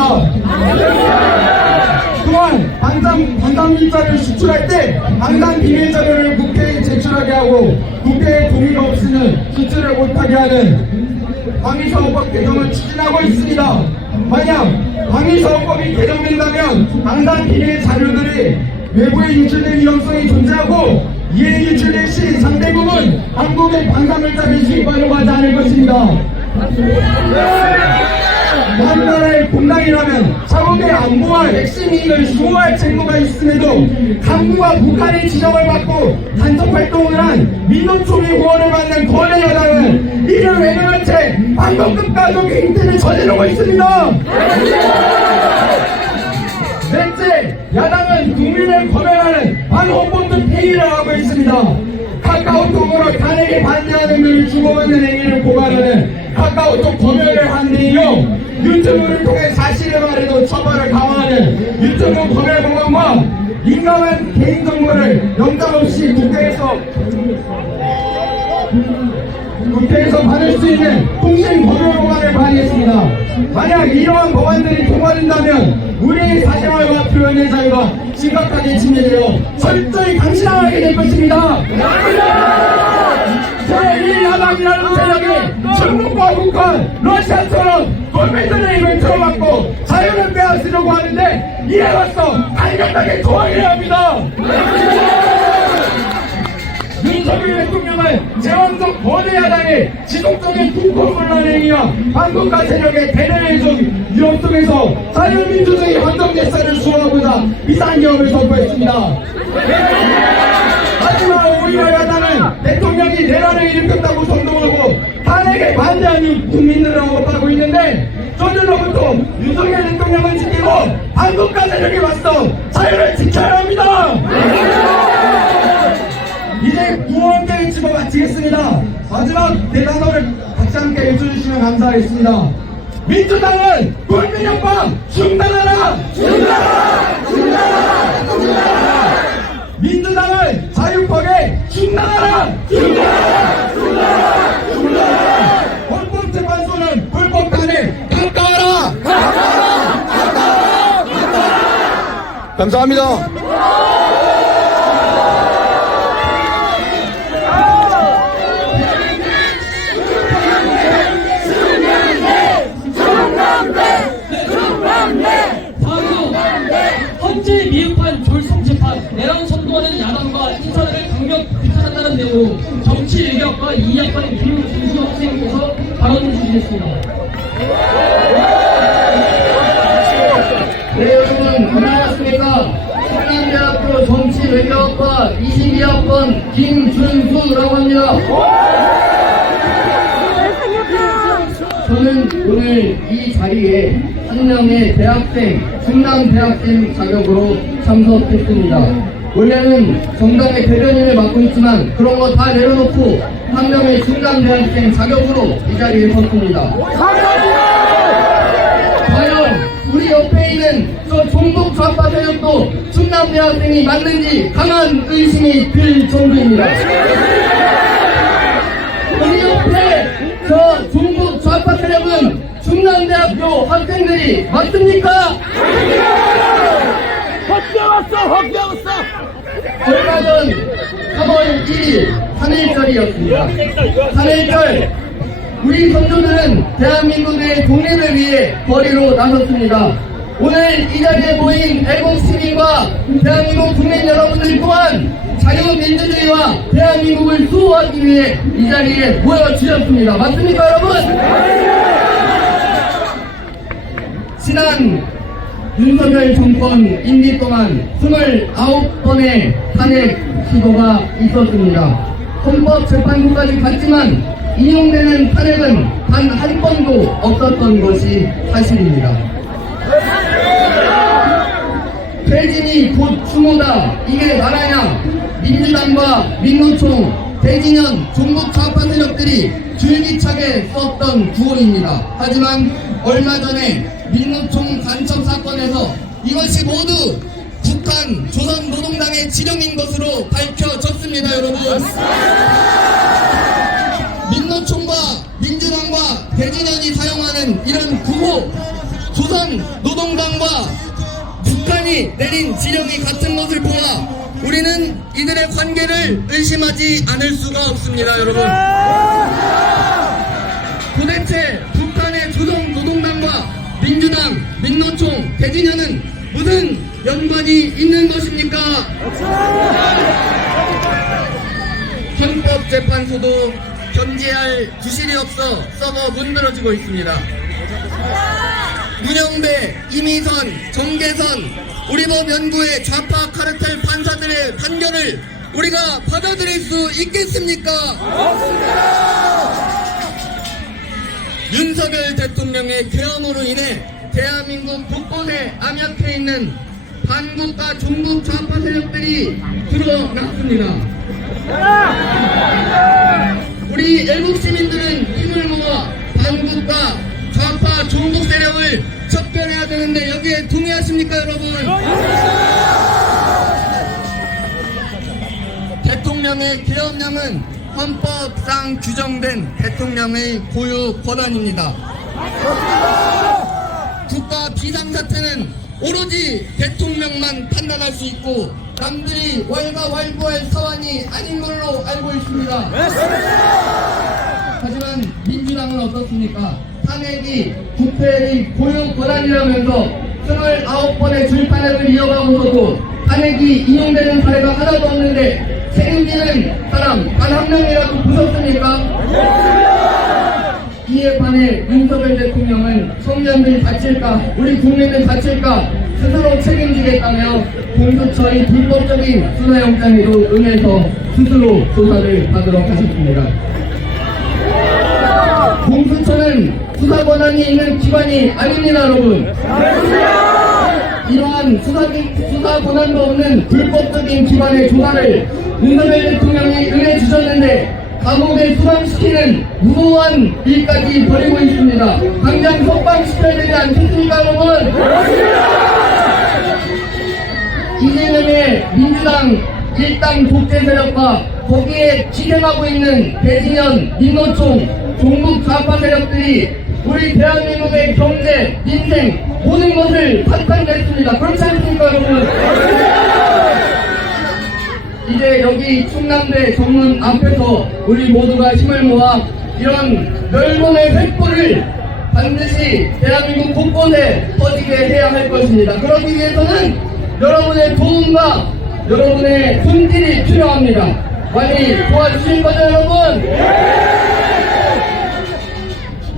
또한 방산 일자를 수출할 때 방산 비밀 자료를 국회에 제출하게 하고 국회의 동의가 없이는 수출을 못하게 하는 방위사업법 개정을 추진하고 있습니다. 만약 방위사업법이 개정된다면 방산 비밀 자료들이 외부에 유출될 위험성이 존재하고 이에 유출될 시 상대국은 한국의 방산물자를 수입하려고 하지 않을 것입니다. 다른 나라의 공당이라면 자국의 안보와 핵심 이익을 수호할 책무가 있음에도 한국과 북한의 지정을 받고 간섭 활동을 한 민노총의 후원을 받는 거대 여당은 이를 외면한 채 방법급 가족의 행태를 저지르고 있습니다. 넷째, 야당은 국민을 검열하는 반헌법적 행위를 하고 있습니다. 카카오톡으로 탄핵에 반대하는 글을 주고받는 행위를 고발하는 카카오톡 검열을 한 뒤이요 유튜브를 통해 사실을 말해도 처벌을 강화하는 유튜브 검열 법안과 민감한 개인정보를 영장 없이 국회에서 받을 수 있는 통신 검열 법안을 발의했습니다. 만약 이러한 법안들이 통과된다면 우리의 사생활과 표현의 자유가 심각하게 침해되어 철저히 강신하게 될 것입니다. 제1야당이라는 세력이 중국과 북한, 러시아처럼 골매들의 입을 틀어막고 자유를 빼앗으려고 하는데 이에 맞서 강력하게 저항해야 합니다. 윤석열 대통령은 제왕적 거대 야당의 지속적인 국호문란 행위와 반국가 세력의 대내외적 위협 속에서 자유민주주의 헌정제사를 수호하고자 비상계엄을 선포했습니다. 하지만 우리가 야당은 대통령이 내란을 일으켰다고 선동하고 탄핵에 반대하는 국민들을 억압하고 있는데 저들로부터 윤석열 대통령은 지키고 반국가 세력에 맞서 자유를 지켜야 합니다. 이제 9원대의 집어 마치겠습니다. 마지막 대단어를 같이 함께 해주시면 감사하겠습니다. 민주당은 국민협박 중단하라! 중단하라! 중단하라! 중단하라! 민주당을 자유하게 중단하라! 헌법재판소는 불법 탄핵 강가하라! 감사합니다. 다음 헌재 미흡한 졸속재판 내란 선동하는 야당과 인사들을 강력 비판한다는 내용으로 정치 일격과 이학관의 김준수 학생께서 발언을 주시겠습니다. 네, 여러분 안녕하십니까. 충남대학교 정치외교학과 22학번 김준수라고 합니다. 저는 오늘 이 자리에 한 명의 대학생, 충남대학생 자격으로 참석했습니다. 원래는 정당의 대변인을 맡고 있지만 그런 거 다 내려놓고 한 명의 충남대학생 자격으로 이 자리에 섰습니다. 과연 우리 옆에 있는 저 종북 좌파 세력도 충남대학생이 맞는지 강한 의심이 들 정도입니다. 우리 옆에 저 종북 좌파 세력은 충남대학교 학생들이 맞습니까? 얼마 전 3월 1일 3.1절이었습니다. 3.1절 우리 선조들은 대한민국의 독립을 위해 거리로 나섰습니다. 오늘 이 자리에 모인 애국 시민과 대한민국 국민 여러분들 또한 자유민주주의와 대한민국을 수호하기 위해 이 자리에 모여주셨습니다. 맞습니까 여러분? 지난 윤석열 정권 임기 동안 29번의 탄핵 시도가 있었습니다. 헌법재판소까지 갔지만 인용되는 탄핵은 단 한 번도 없었던 것이 사실입니다. 퇴진이 곧 추모다 이게 나라냐. 민주당과 민노총, 대진현, 종북 좌파 세력들이 줄기차게 썼던 구호입니다. 하지만 얼마 전에 민노총 간첩 사건에서 이것이 모두 북한 조선노동당의 지령인 것으로 밝혀졌습니다. 여러분, 민노총과 민주당과 대진현이 사용하는 이런 구호, 조선노동당과 북한이 내린 지령이 같은 것을 보아 우리는 이들의 관계를 의심하지 않을 수가 없습니다. 여러분, 도대체 북한의 조선노동당과 민주당, 민노총, 대진현은 무슨 연관이 있는 것입니까? 헌법재판소도 견제할 구실이 없어 서버 문드러지고 있습니다. 문영배, 이미선, 정계선, 우리법 연구의 좌파 카르텔 판사들의 판결을 우리가 받아들일 수 있겠습니까? 윤석열 대통령의 계엄으로 인해 대한민국 곳곳에 암약해 있는 반국가 종북 좌파 세력들이 드러났습니다. 우리 애국 시민들은 힘을 모아 반국가 좌파 종북 세력을 척결해야 되는데 여기에 동의하십니까 여러분? 대통령의 계엄령은 헌법상 규정된 대통령의 고유 권한입니다. 국가 비상사태는 오로지 대통령만 판단할 수 있고 남들이 왈가왈부할 사안이 아닌 걸로 알고 있습니다. 하지만 민주당은 어떻습니까? 탄핵이 국회의 고유 권한이라면서 29번의 줄탄핵을 이어가고서도 탄핵이 인용되는 사례가 하나도 없는데 책임지는 사람 단 한 명이라도 보셨습니까? 이에 반해 윤석열 대통령은 청년들 다칠까 우리 국민들 다칠까 스스로 책임지겠다며 공수처의 불법적인 수사영장에도 응해서 스스로 조사를 받으러 가셨습니다. 공수처는 수사 권한이 있는 기관이 아닙니다 여러분. 이러한 수사 권한도 없는 불법적인 기관의 조사를 윤석열 대통령이 응해주셨는데 감옥에 수감시키는 무모한 일까지 벌이고 있습니다. 당장 석방시켜야 되지 않겠습니까 여러분? 이재명의 민주당 일당 독재 세력과 거기에 기생하고 있는 배진현, 민노총, 종북 좌파 세력들이 우리 대한민국의 경제, 민생, 모든 것을 탄탄했습니다. 그렇지 않습니까, 여러분? 이제 여기 충남대 정문 앞에서 우리 모두가 힘을 모아 이런 멸공의 횃불을 반드시 대한민국 곳곳에 퍼지게 해야 할 것입니다. 그러기 위해서는 여러분의 도움과 여러분의 손길이 필요합니다. 많이 도와주실 거죠, 여러분?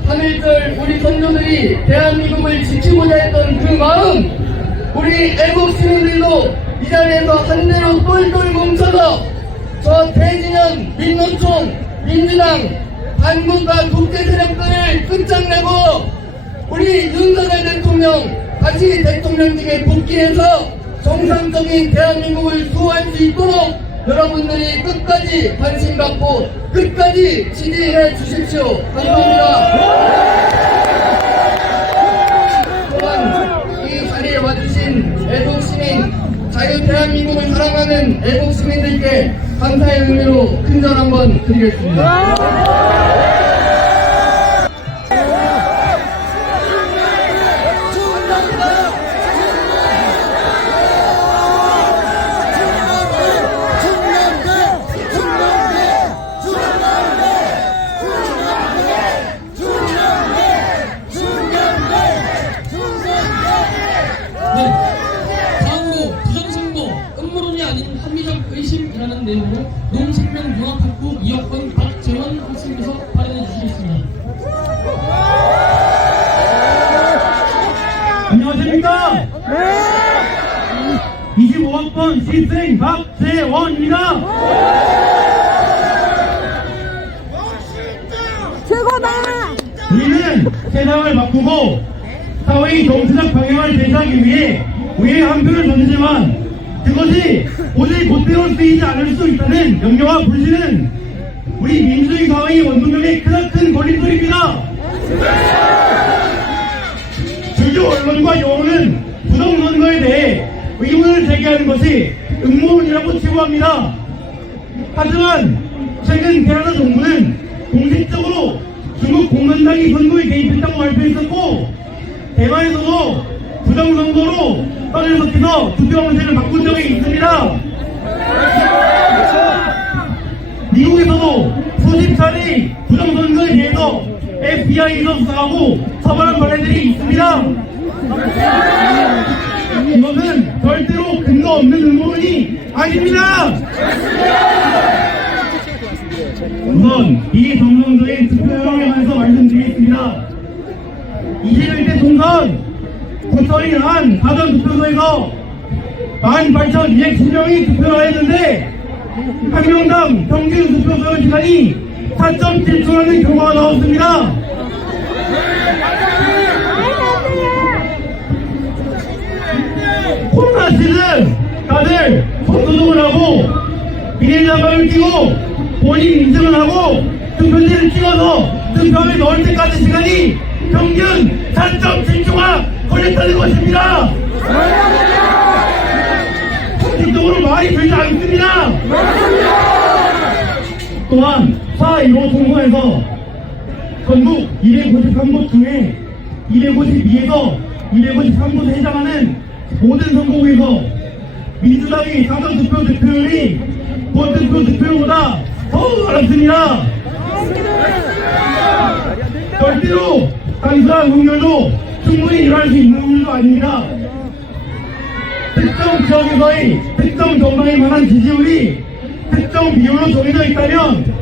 3.1절 우리 선조들이 대한민국을 지키고자 했던 그 마음, 우리 애국 시민들도 이 자리에서 한대로 똘똘 뭉쳐서 저 대진영, 민노총, 민주당, 반국가 독재 세력들을 끝장내고 우리 윤석열 대통령 다시 대통령직에 복귀해서 정상적인 대한민국을 수호할 수 있도록 여러분들이 끝까지 관심 갖고 끝까지 지지해 주십시오. 감사합니다. 또한 이 자리에 와주신 애국시민, 자유 대한민국을 사랑하는 애국시민들께 감사의 의미로 큰절 한번 드리겠습니다. 다음으로 부정선거, 음모론이 아닌 합리적 의심이라는 내용으로 농생명융합학부 2학번 박재원 학생께서 발언해 주시겠습니다. 안녕하십니까? 25학번 신생 박재원입니다. 최고다! 우리는 세상을 바꾸고 사회의 정치적 방향을 제시하기 위해 우리의 한 표를 던지지만 그것이 오직 못되어 쓰이지 않을 수 있다는 염려와 불신은 우리 민주주의 사회의 원동력의 크나큰 걸림돌입니다. 주요 언론과 여론은 부정선거에 대해 의문을 제기하는 것이 음모론이라고 치부합니다. 하지만 최근 캐나다 정부는 공식적으로 중국 공산당이 선거에 개입했다고 발표했었고 대만에서도 부정선거로 선을 섞여서 투표 문제를 바꾼 적이 있습니다. 미국에서도 수십 차례 부정선거에 대해서 FBI에서 수사하고 처벌한 사례들이 있습니다. 이것은 절대로 근거 없는 음모론이 아닙니다. 우선 이 정상적인 투표율에 관해서 말씀드리겠습니다. 21대 총선 구설이 한 사전투표소에서 18,210명이 투표를 했는데 한 명당 평균 투표 소요 시간이 4.7초라는 결과가 나왔습니다. 코로나 시즌 다들 손소독을 하고 비닐장갑을 끼고 본인 인증을 하고 투표지를 찍어서 투표함에 넣을 때까지 시간이 평균 4.7초가 걸렸다는 것입니다. 공식적으로 말이 되지 않습니다. 또한 4.15 총선에서 전국 253곳 중에 252에서 253곳에 해당하는 모든 선거구에서 민주당이 사전투표 득표율이 본투표 득표율보다 더 많았습니다. 절대로 단순한 확률도 충분히 일어날 수 있는 확률도 아닙니다. 특정 지역에서의 특정 정당에 관한 지지율이 특정 비율로 정해져 있다면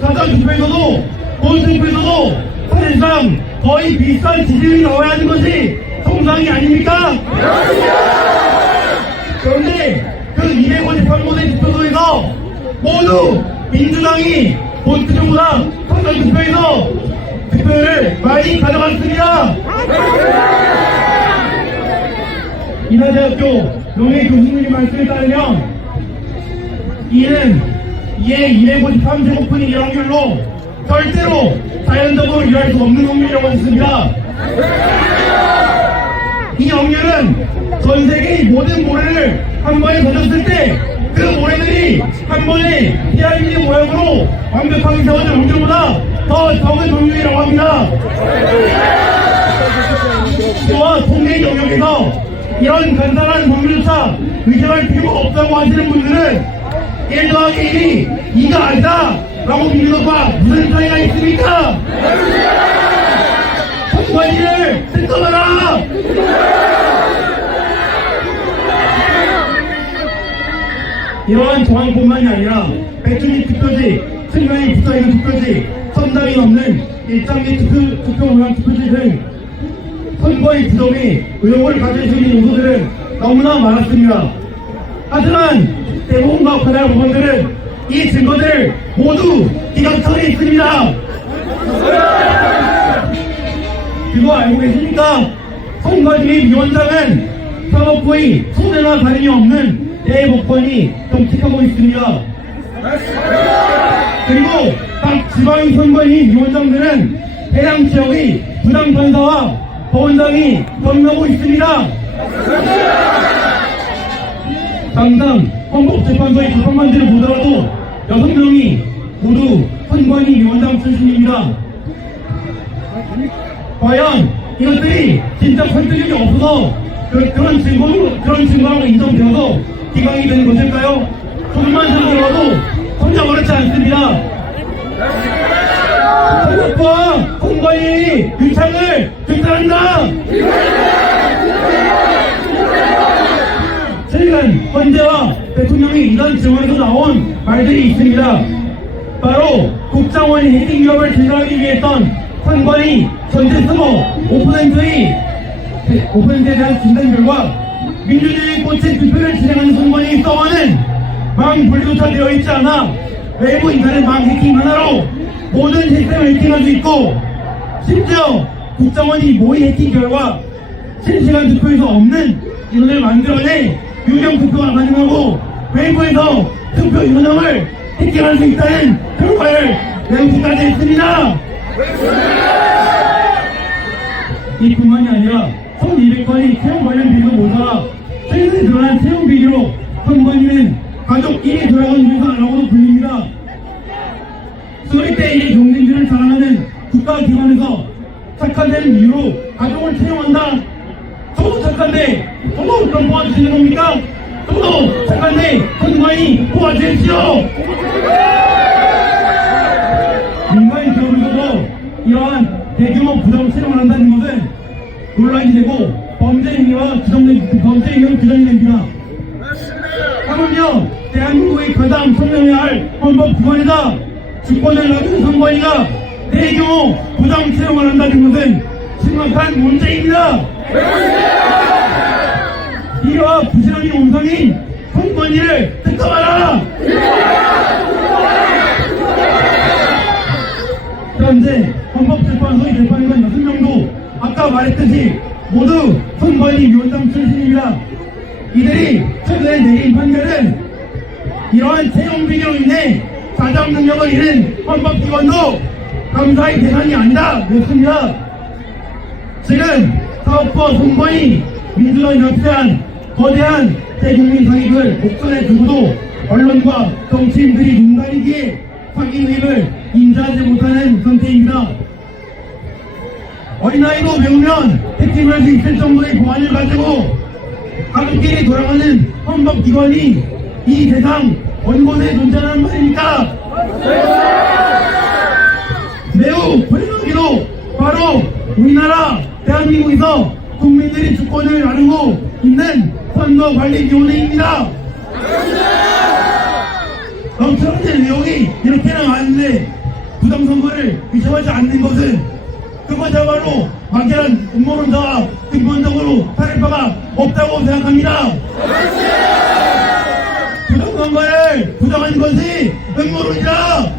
사전투표에서도 본투표에서도 사실상 거의 비슷한 지지율이 나와야 하는 것이 정상이 아닙니까? 그런데 그 253곳의 투표소에서 모두 민주당이 본투표보다 사전투표에서 투표를 많이 가져갔습니다. 인하대학교 명예 교수님의 말씀에 따르면 이에 253제곱분이 이런 확률로 절대로 자연적으로 일할 수 없는 확률이라고 했습니다. 이 확률은 전 세계의 모든 모래를 한 번에 던졌을 때 그 모래들이 한 번에 피라미드 모양으로 완벽하게 세워진 원전보다 더 적은 종류이라고 합니다. 또한 통계 영역에서 이런 간단한 종류조차 의심할 필요가 없다고 하시는 분들은 1 더하기 1이 2가 아니다 라고 믿는 것과 무슨 차이가 있습니까? 선관위를 듣거라! 이러한 조항뿐만이 아니라 백준희 투표지, 승강이 붙어있는 투표지, 선당이 없는 일장기 투표 모양 투표지 등 선거의 부정이 의혹을 가질 수 있는 요소들은 너무나 많았습니다. 하지만 대법원과 관할 법원들은 이 증거들을 모두 기각처리에 있습니다. 그거 알고 계십니까? 선관위 위원장은 사법부의 소재나 다름이 없는 대법관이 정치하고 있습니다. 그리고 각 지방의 선관위 위원장들은 해당 지역의 부장판사와 법원장이 겸임하고 있습니다. 당장 헌법재판소의 재판관들을 보더라도 6명이 모두 선관위 위원장 출신입니다. 과연 이것들이 진짜 설득력이 없어서 그런 증거로 인정되어서 기각이 되는 것일까요? 조금만 생각해봐도 전혀 그렇지 않습니다. 헌법과 선관위 유착을 규탄한다! 최근 헌재와 대통령이 이런 증언에서 나온 말들이 있습니다. 바로 국장원이 해킹 위협을 진단하기 위했던 선관위 전체 서버 5%에 대한 진단 결과 민주주의 꽃의 투표를 진행하는 선관위 서버는 망 분리조차 되어 있지 않아 외부 인터넷 망 해킹 하나로 모든 시스템을 해킹할 수 있고, 심지어 국정원이 모의 해킹 결과 실시간 투표에서 없는 인원을 만들어내 유령 투표가 가능하고 외부에서 투표 인원을 해킹할 수 있다는 결과를 내놓기까지 했습니다. 이뿐만이 아니라 1200건이 채용 관련 비리도 모자라 최근에 드러난 채용 비리로 선관위는 가족 1위 돌아간 유사라고도 불립니다. 수리 때 1위 경쟁률을 자랑하는 국가기관에서 착한다는 이유로 가족을 채용한다? 저도 착한데 저도 그럼 뽑아주시는 겁니까? 저도 착한데 선관위 뽑아주십시오! 민간인 기업에서도 이러한 대규모 부정 채용을 한다는 것은 논란이 되고 범죄 행위로 규정이 됩니다. 하물며 대한민국의 가장 선명해야 할 헌법기관이다 주권을 놔둔 선관위가 대규모 부정 채용을 한다는 것은 심각한 문제입니다. 이와 부실함이 온상인 선관위를 특검하라! 현재 헌법재판소의 재판관 6명도 아까 말했듯이 모두 선관위 위원장 출신입니다. 이들이 최근에 내린 판결은 이러한 채용 비리로 인해 사정 능력을 잃은 헌법기관도 감사의 대상이 아니다 였습니다. 지금 사법부와 선관위, 민주당이 납세한 거대한 대국민 사익을 목전에 두고도 언론과 정치인들이 눈 가리기에 사기 의혹을 인지하지 못하는 상태입니다. 어린아이도 배우면 해킹할 수 있을 정도의 보안을 가지고 가족끼리 돌아가는 헌법기관이 이 세상 어느 곳에 존재하는 말입니까? 매우 불쌍하게도 바로 우리나라 대한민국에서 국민들이 주권을 나누고 있는 선거관리위원회입니다. 엄청난 내용이 이렇게나 많은데 부정선거를 의심하지 않는 것은 그거야말로 막연한 음모론자와 근본적으로 다를 바가 없다고 생각합니다. 부정선거를 부정한 것이 음모론이다.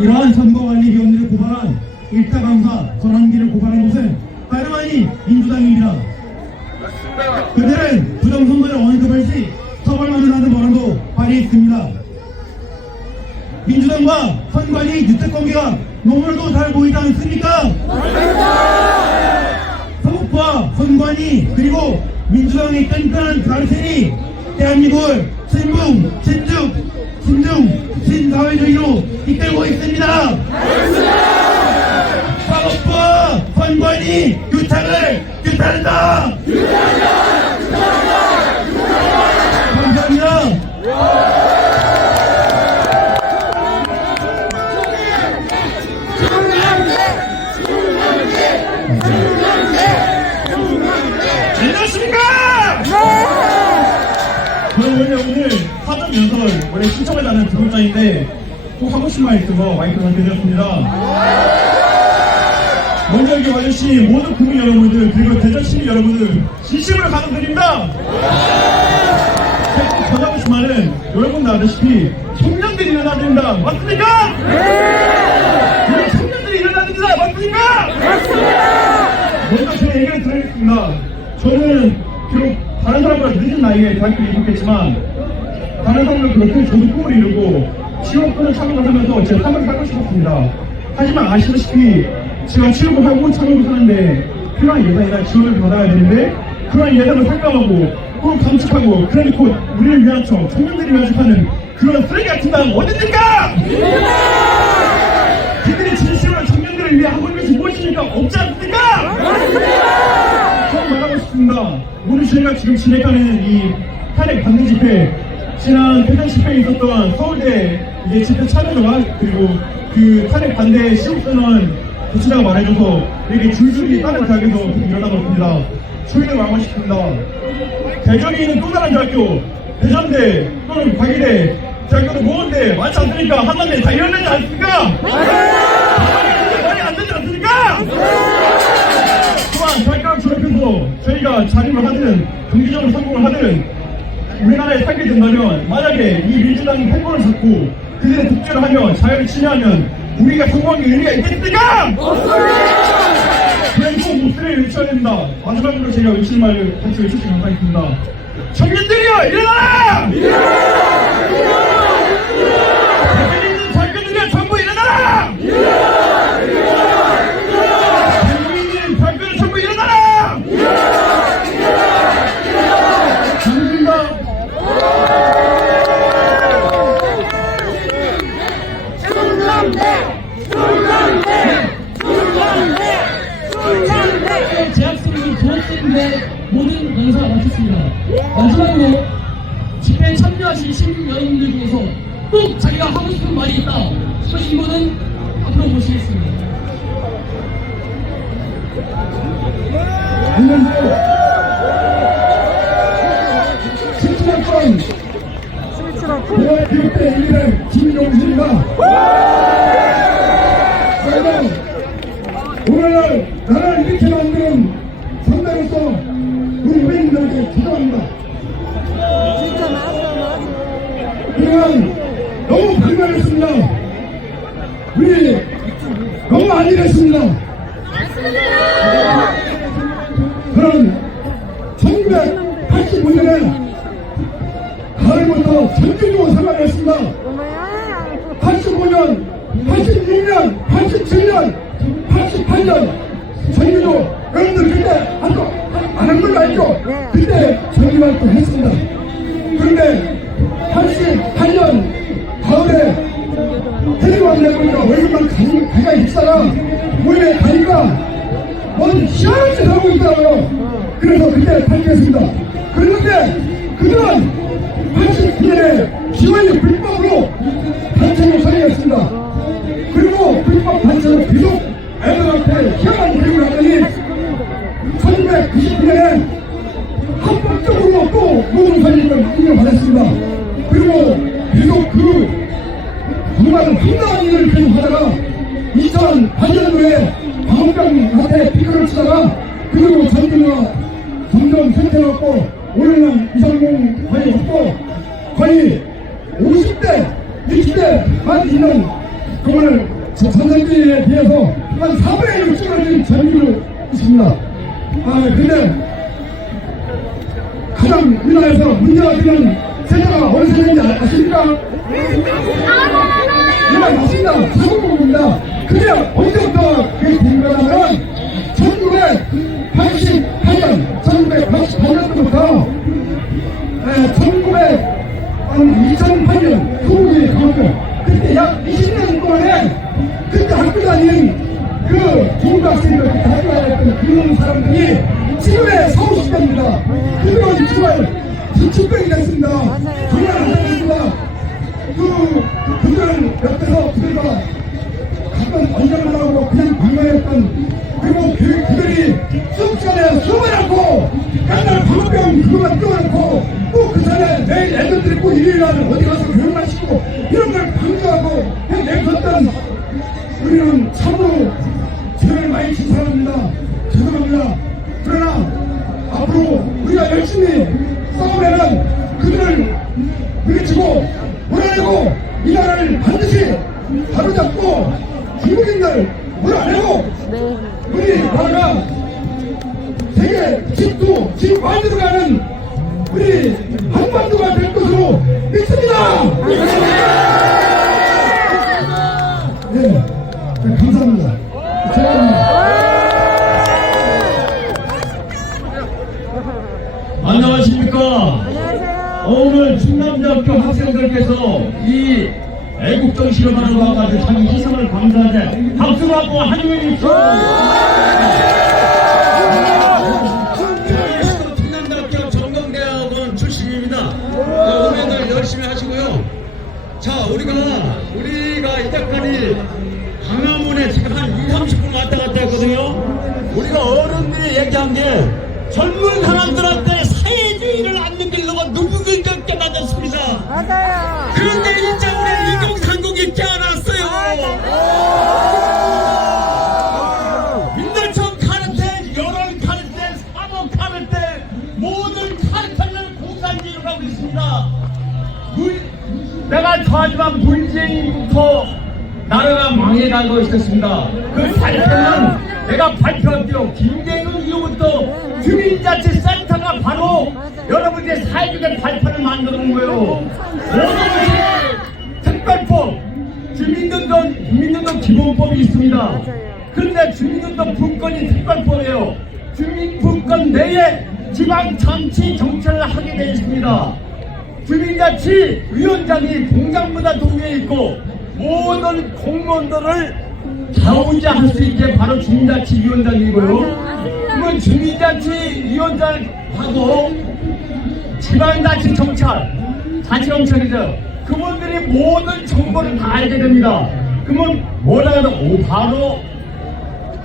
이러한 선거관리위원회를 고발한 일타강사 전환기를 고발한 것은 다름 아닌 민주당입니다. 그들은 부정선거를 언급할 시 처벌만이라는 번호도 발휘했습니다. 민주당과 선관위 유착관계가 너무나도 잘 보이지 않습니까? 사법부와 선관위 그리고 민주당의 끈끈한 당신이 대한민국을 진중 신사회주의로 이끌고 있습니다. 사법부와 선관위 규탄한다. 감사합니다. 안녕하십니까? 저는 원래 오늘 사전 연설 원래 신청하지 않은 부동자인데 꼭 하고 싶은 말 있어서 마이크를 드렸습니다. 먼저 여기 와주신 모든 국민 여러분들 그리고 대전 시민 여러분들 진심으로 감사드립니다. 제가 더 하고 싶은 말은 여러분도 아시다시피 청년들이 일어나야 됩니다. 맞습니까? 우리 청년들이 일어나야 됩니다. 맞습니까? 먼저 제 얘기를 드리겠습니다. 저는 비록 다른 사람보다 늦은 나이에 대학교를 입학했지만 다른 사람들 그렇게 저도 꿈을 이루고 취업권을 착용을 하면서 제 삶을 살고 싶었습니다. 하지만 아시다시피 제가 취업을 하고 착용을 하는데 필요한 예산이나 지원을 받아야 되는데 그런 예산을 삭감하고 또 감축하고 그러니 곧 우리를 위한 척 청년들이 위한 그런 쓰레기 같은 당 어딨습니까? 그들이 진심으로 청년들을 위해 하고 있는 것이 무엇입니까? 없지 않습니까? 처음 말하고 싶습니다. 오늘 저희가 지금 진행하는 이 탄핵 반대 집회, 지난 대전 집회에 있었던 서울대 이제 집회 참여와 그리고 그 탄핵 반대 시국선언 도치자가 말해줘서 이렇게 줄줄이 다른 대학에서 일어나고 있습니다. 저희는 말하고 싶습니다. 대전에 있는 또 다른 대학교, 대전대 또는 과기대, 대학교도 모은대 많지 않습니까? 한남대 다 일어나지 않습니까? 많이 안 되지 않습니까? 또한 대학교를 졸업해서 저희가 자립을 하든 경제적으로 성공을 하든 우리나라에 살게 된다면 만약에 이 민주당이 패권을 잡고 그들의 독재를 하면 자유를 침해하면 우리가 성공하는 의미가 있겠습니까? 그래서 꼭 목소리를 외쳐야 됩니다. 마지막으로 제가 외치는 말을 같이 외쳐주시면 감사하겠습니다. 청년들이여 일어나라! 대표님들 발끈들이여 전부 일어나라! 대표님들 발끈을 전부 일어나라! 감사합니다. 재학생들, 졸업생들의 모든 연사가 마쳤습니다. 마지막으로 집회에 참여하신 시민 여러분들 중에서 꼭 자기가 하고 싶은 말이 있다 싶으신 분은 앞으로 모시겠습니다. 안녕하세요. 17학번 대학교대 1회 김용수입니다. 오늘날 나라를 이렇게 만드는 선배로서 우리 후배님들에게 기도합니다. 그동안 너무 반갑습니다. 우리 너무 많이 됐습니다. 그런 1985년에 가을부터 전국으로 생활을 했습니다. 85년, 86년, 87년, 88년 전기도 여러분들 그때 안 한 걸로 알죠? 그때 전기활동 했습니다. 그런데 88년 가을에 해리왕 내보니까 월급만 가까이 있다가 모임에 가니까 뭔 희한한 짓 하고 있더라고요. 그래서 그때 탈퇴했습니다. 그런데 그동안 89년에 기원이 불법으로 단체를 설립했습니다. 그리고 불법 단체를 계속 애들한테 희한한 그림을 하더니 1999년에 합법적으로 또 노동 설립을 인정받았습니다. 그리고 계속 그 정말 황당한 일을 계속 하다가 2008년도에 방어병한테 피크를 치다가 그리고 전기가 점점 쇠퇴해갖고 오늘은 이상공 거의 없고 거의 50대, 60대만 있는 정말 전성기에 비해서 한 4분의 1을 줄어든 전기를 있습니다. 근데 가장 우리나라에서 문제가 되는 세대가 어느 세대인지 아십니까? 이말 맞습니다. 사고법입니다. 그게 언제부터 그게 된 거냐면 1988년, 1988년부터 2008년 서울대 강학교 그때 약 20년 동안에 그때 학교 다닌 그 중학생들 그때 학교 다녔던 그런 사람들이 지금의 서울시대입니다. 그들은 정말 기축병이 됐습니다. 정말 안타깝습니다. 그들은 옆에서 그들과 가끔 언쟁을 나오고 그냥 방관했던 그리고 그들이 수업시간에 수업을 하고 맨날 방학병 그거만 띄워놓고 또 그 전에 내일 애들들이 꼭 일요일날 어디 가서 교육만 시키고 이런 걸 강조하고 그냥 내쳤던 우리는 참으로 죄를 많이 진 사람입니다. 죄송합니다. 그러나 앞으로 우리가 열심히 싸우면은 그들을 물리치고 몰아내고 이 나라를 반드시 바로잡고 중국인들 몰아내고 우리 나라가 세계 G2, G1으로 가는 우리 한반도가 될 것으로 믿습니다. 네, 감사합니다. 안녕하십니까. 오늘 충남대학교 학생들께서 이 애국정신을 가져와가지고 자기 희생을 감사하되 박수 받고 환영해 주십시오. 충남대학교 전공대학원 출신입니다. 오면들 열심히 하시고요. 자, 우리가 이때까지 광화문에 지금 한 20-30분 왔다 갔다 했거든요. 우리가 어른들이 얘기한 게 젊은 사람들한테 사회주의를 안 느끼려고 누구를 깨닫았습니다. 맞아요. 그런데 이제 우리 이공산국이 깨어났어요. 민달청 카르텔, 여론 카르텔, 산업 카르텔, 모든 카르텔은 공산주의를 하고 있습니다. 내가 저하지만 문재인부터 나라가 망해가고 있었습니다. 그 발표는 내가 발표할게요. 김대중 이후부터 주민자치센터가 바로 여러분들의 사회주의 발표를 만드는 거예요. 모든 것이 특별법, 주민등록 기본법이 있습니다. 그런데 주민등록 분권이 특별법이에요. 주민분권 내에 지방자치 정책을 하게 되어 있습니다. 주민자치위원장이 공장마다 동네에 있고 모든 공무원들을 좌우지할 수 있게 바로 주민자치위원장이고요. 그러면 주민자치위원장하고 지방자치 정찰, 자치정책이죠. 그분들이 모든 정보를 다 알게 됩니다. 그러면 뭐라 해도 바로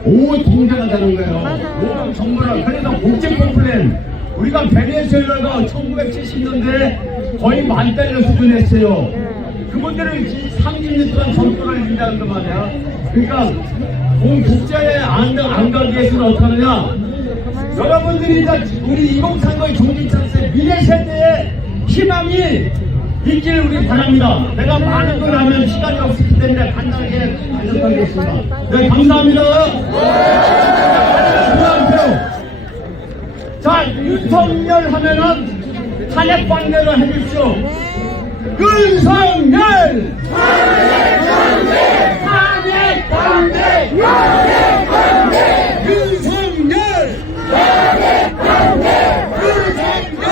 동자가 되는 거예요. 모든 정보를. 그래서 국제법 플랜, 우리가 베네수엘라가 1970년대에 거의 만달러 수준에 했어요. 그분들은 30년 동안 정권을 유지한단 말이야. 그러니까 국제에 안 가기 위해서는 어떻게 하느냐. 여러분들이 우리 2030의 경제창수의 미래 세대의 희망이 있기를 우리 바랍니다. 내가 많은 걸 하면 시간이 없기 때문에 간단하게 알려드리겠습니다. 네, 감사합니다. 자, 윤석열 하면은 탄핵 방대로 해주십시오. 윤석열! 탄핵 방대! 탄핵 방대! 탄핵 방대! 윤석열! 탄핵 방대! 윤석열!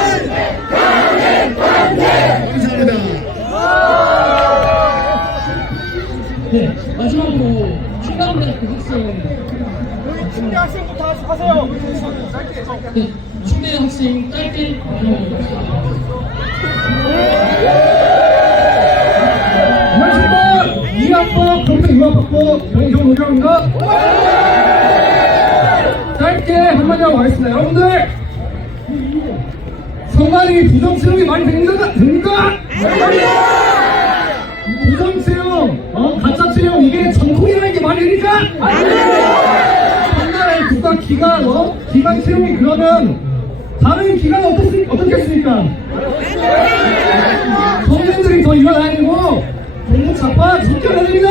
탄핵 방대! 감사합니다. 네, 마지막으로 충남대학교 학생. 충대 학생부터 하세요. 네, 충대 학생 짧게 발언해주십시오. 안녕하십니까. 2학번 평생유학학부 정경우정입니다. 짧게 한마디 하고 가겠습니다. 여러분들, 선관위 부정수용이 많이 됩니까? 부정수용, 가짜수용, 이게 전통이라는 게 말이 되니까? 한나라의 국가 기관 수용이 그러면 다른 기관은 어떻겠습니까? 청년들이 더 일어나야 되고 공무차파 쫓겨나야 됩니다.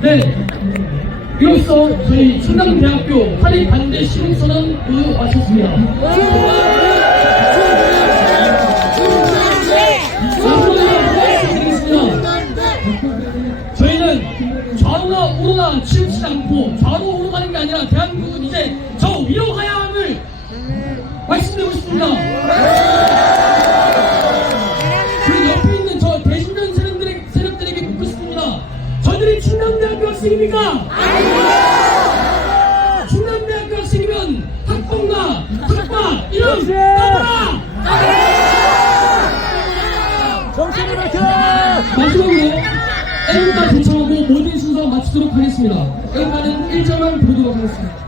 네, 이로써 저희 충남대학교 탄핵 반대 시민선언 모두 마쳤습니다. 저희는 좌우나 우로나 치우치지 않고 좌우로 오르가는 게 아니라 대한민국은 이제 저 위로 가야 함을 말씀드리고 싶습니다. 충남대학교 학생입니까? 아닙니다. 충남대학교 학생이면 학번과 학과 이름 따라. 마지막으로 애국가 대청하고 모든 순서 마치도록 하겠습니다. 애국가는 1절만 부르도록 하겠습니다.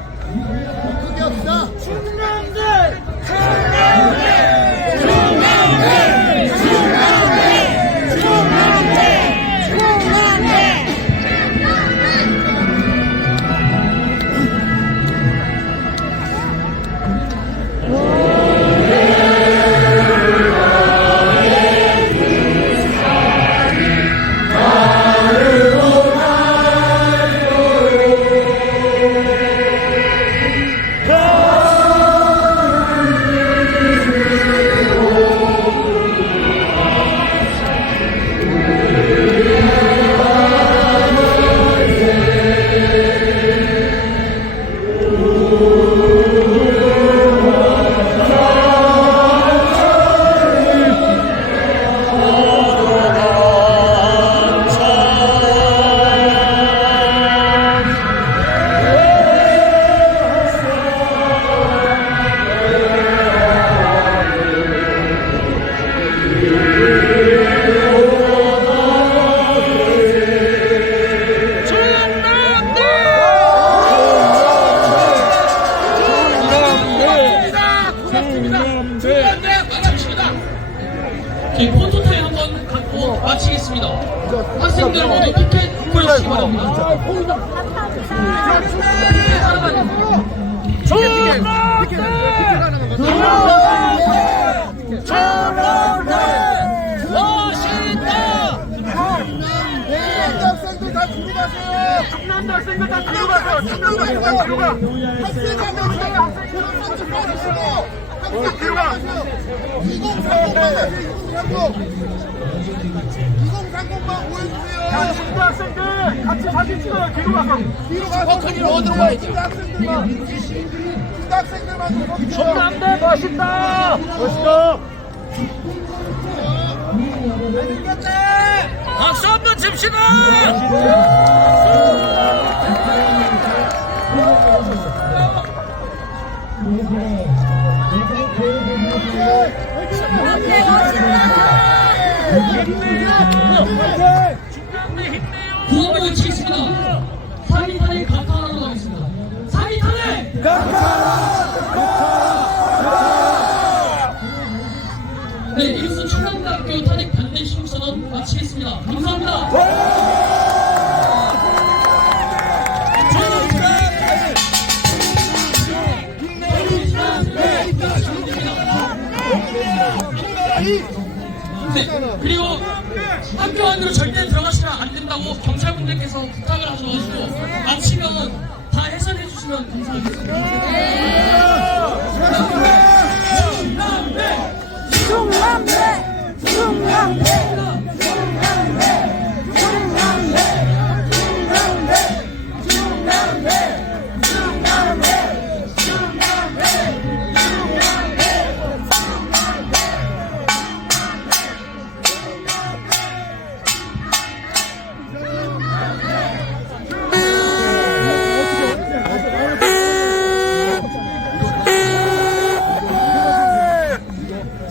포토타임 한번 갖고 마치겠습니다. 학생들 모두 피켓 보여주시기 바랍니다. 학생들 같이 사진 찍어요. 뒤로 가서 뒤로 어디로 가야지? 학생들만 전남대 멋있다. 멋있다. 박수 한번 칩시다. 구호를 치겠습니다. 3위탄에 각하하도록 하겠습니다. 3위탄에 네, 이것은 충남대학교 탄핵 반대 신청선언 마치겠습니다. 감사합니다. 네, 그리고 학교 안으로 절대 들어가시면 안 된다고 경찰분들께서 부탁을 하셔가지고 마치면 다 해산해 주시면 감사하겠습니다.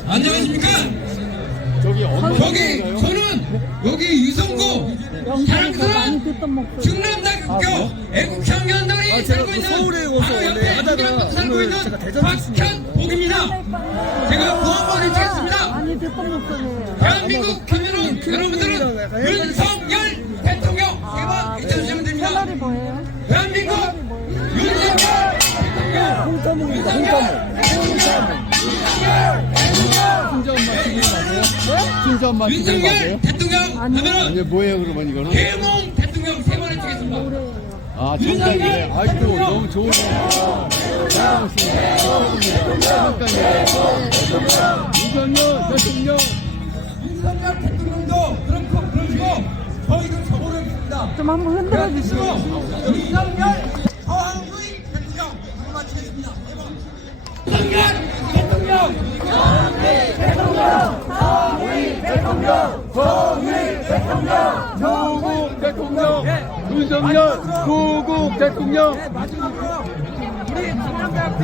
안녕하십니까? 여기 유성구 사랑스러운 중남대학교 애국청년들이 살고 있는 바로 옆에 한기랑도 살고 있는 박현복입니다. 제가 구호번을 찍겠습니다. 대한민국 국민은 여러분들은 윤석열 대통령 3번 외쳐주시면 됩니다. 대한민국 윤석열 대통령 윤석열 대통령 하면은 뭐예요 그러면 이거는? 대몽 대통령 3번을 찍겠습니다. 아 정답이네. 아직도 너무 좋은 윤석열 대통령도 그렇고 저희도 저보를 믿습니다. 좀 한번 흔들어 주시죠. 윤석열 저항의 대통령 한번 치겠습니다. 3번 윤석열 대통령 정의 대통령 정의 대통령 정국 대통령 윤석열 조국 대통령. 마지막으로 우리 중남대학교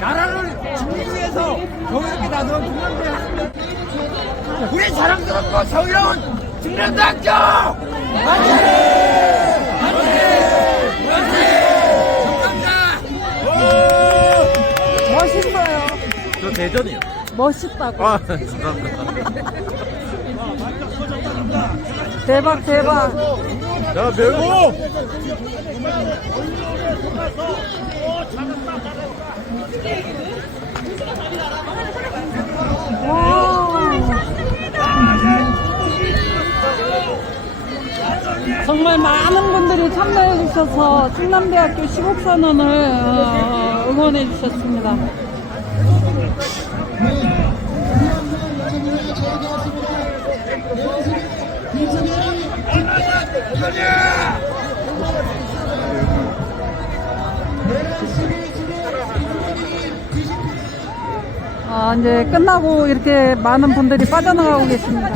나라를 지키기 위해서 정의롭게 나선 중남대학교 우리 자랑스럽고 정의로운 중남대학교 화이팅! 멋있어요. 저 대전이요. 멋있다고. 아 감사합니다. 대박, 대박. 야 매우. 정말 많은 분들이 참여해 주셔서 충남대학교 시국선언을 응원해 주셨습니다. 이제 끝나고 이렇게 많은 분들이 빠져나가고 계십니다.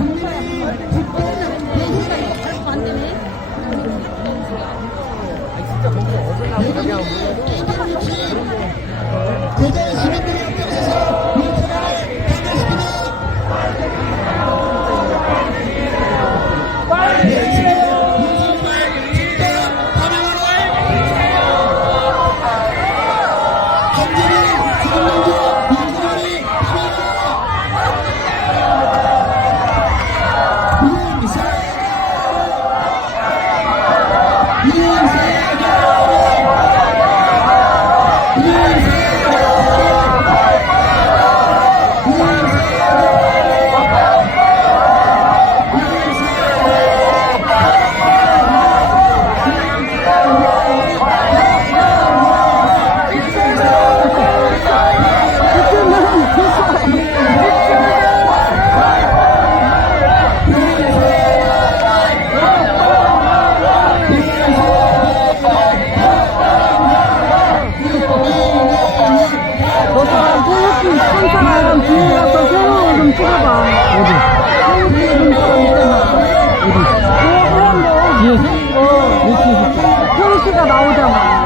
표시가 나오잖아.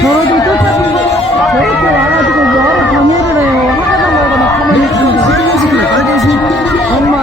저러도 쫓아오고 저렇게 와가지고 뭐하러 방해를 해요. 하나도 말거나 가만히 있으면 정말.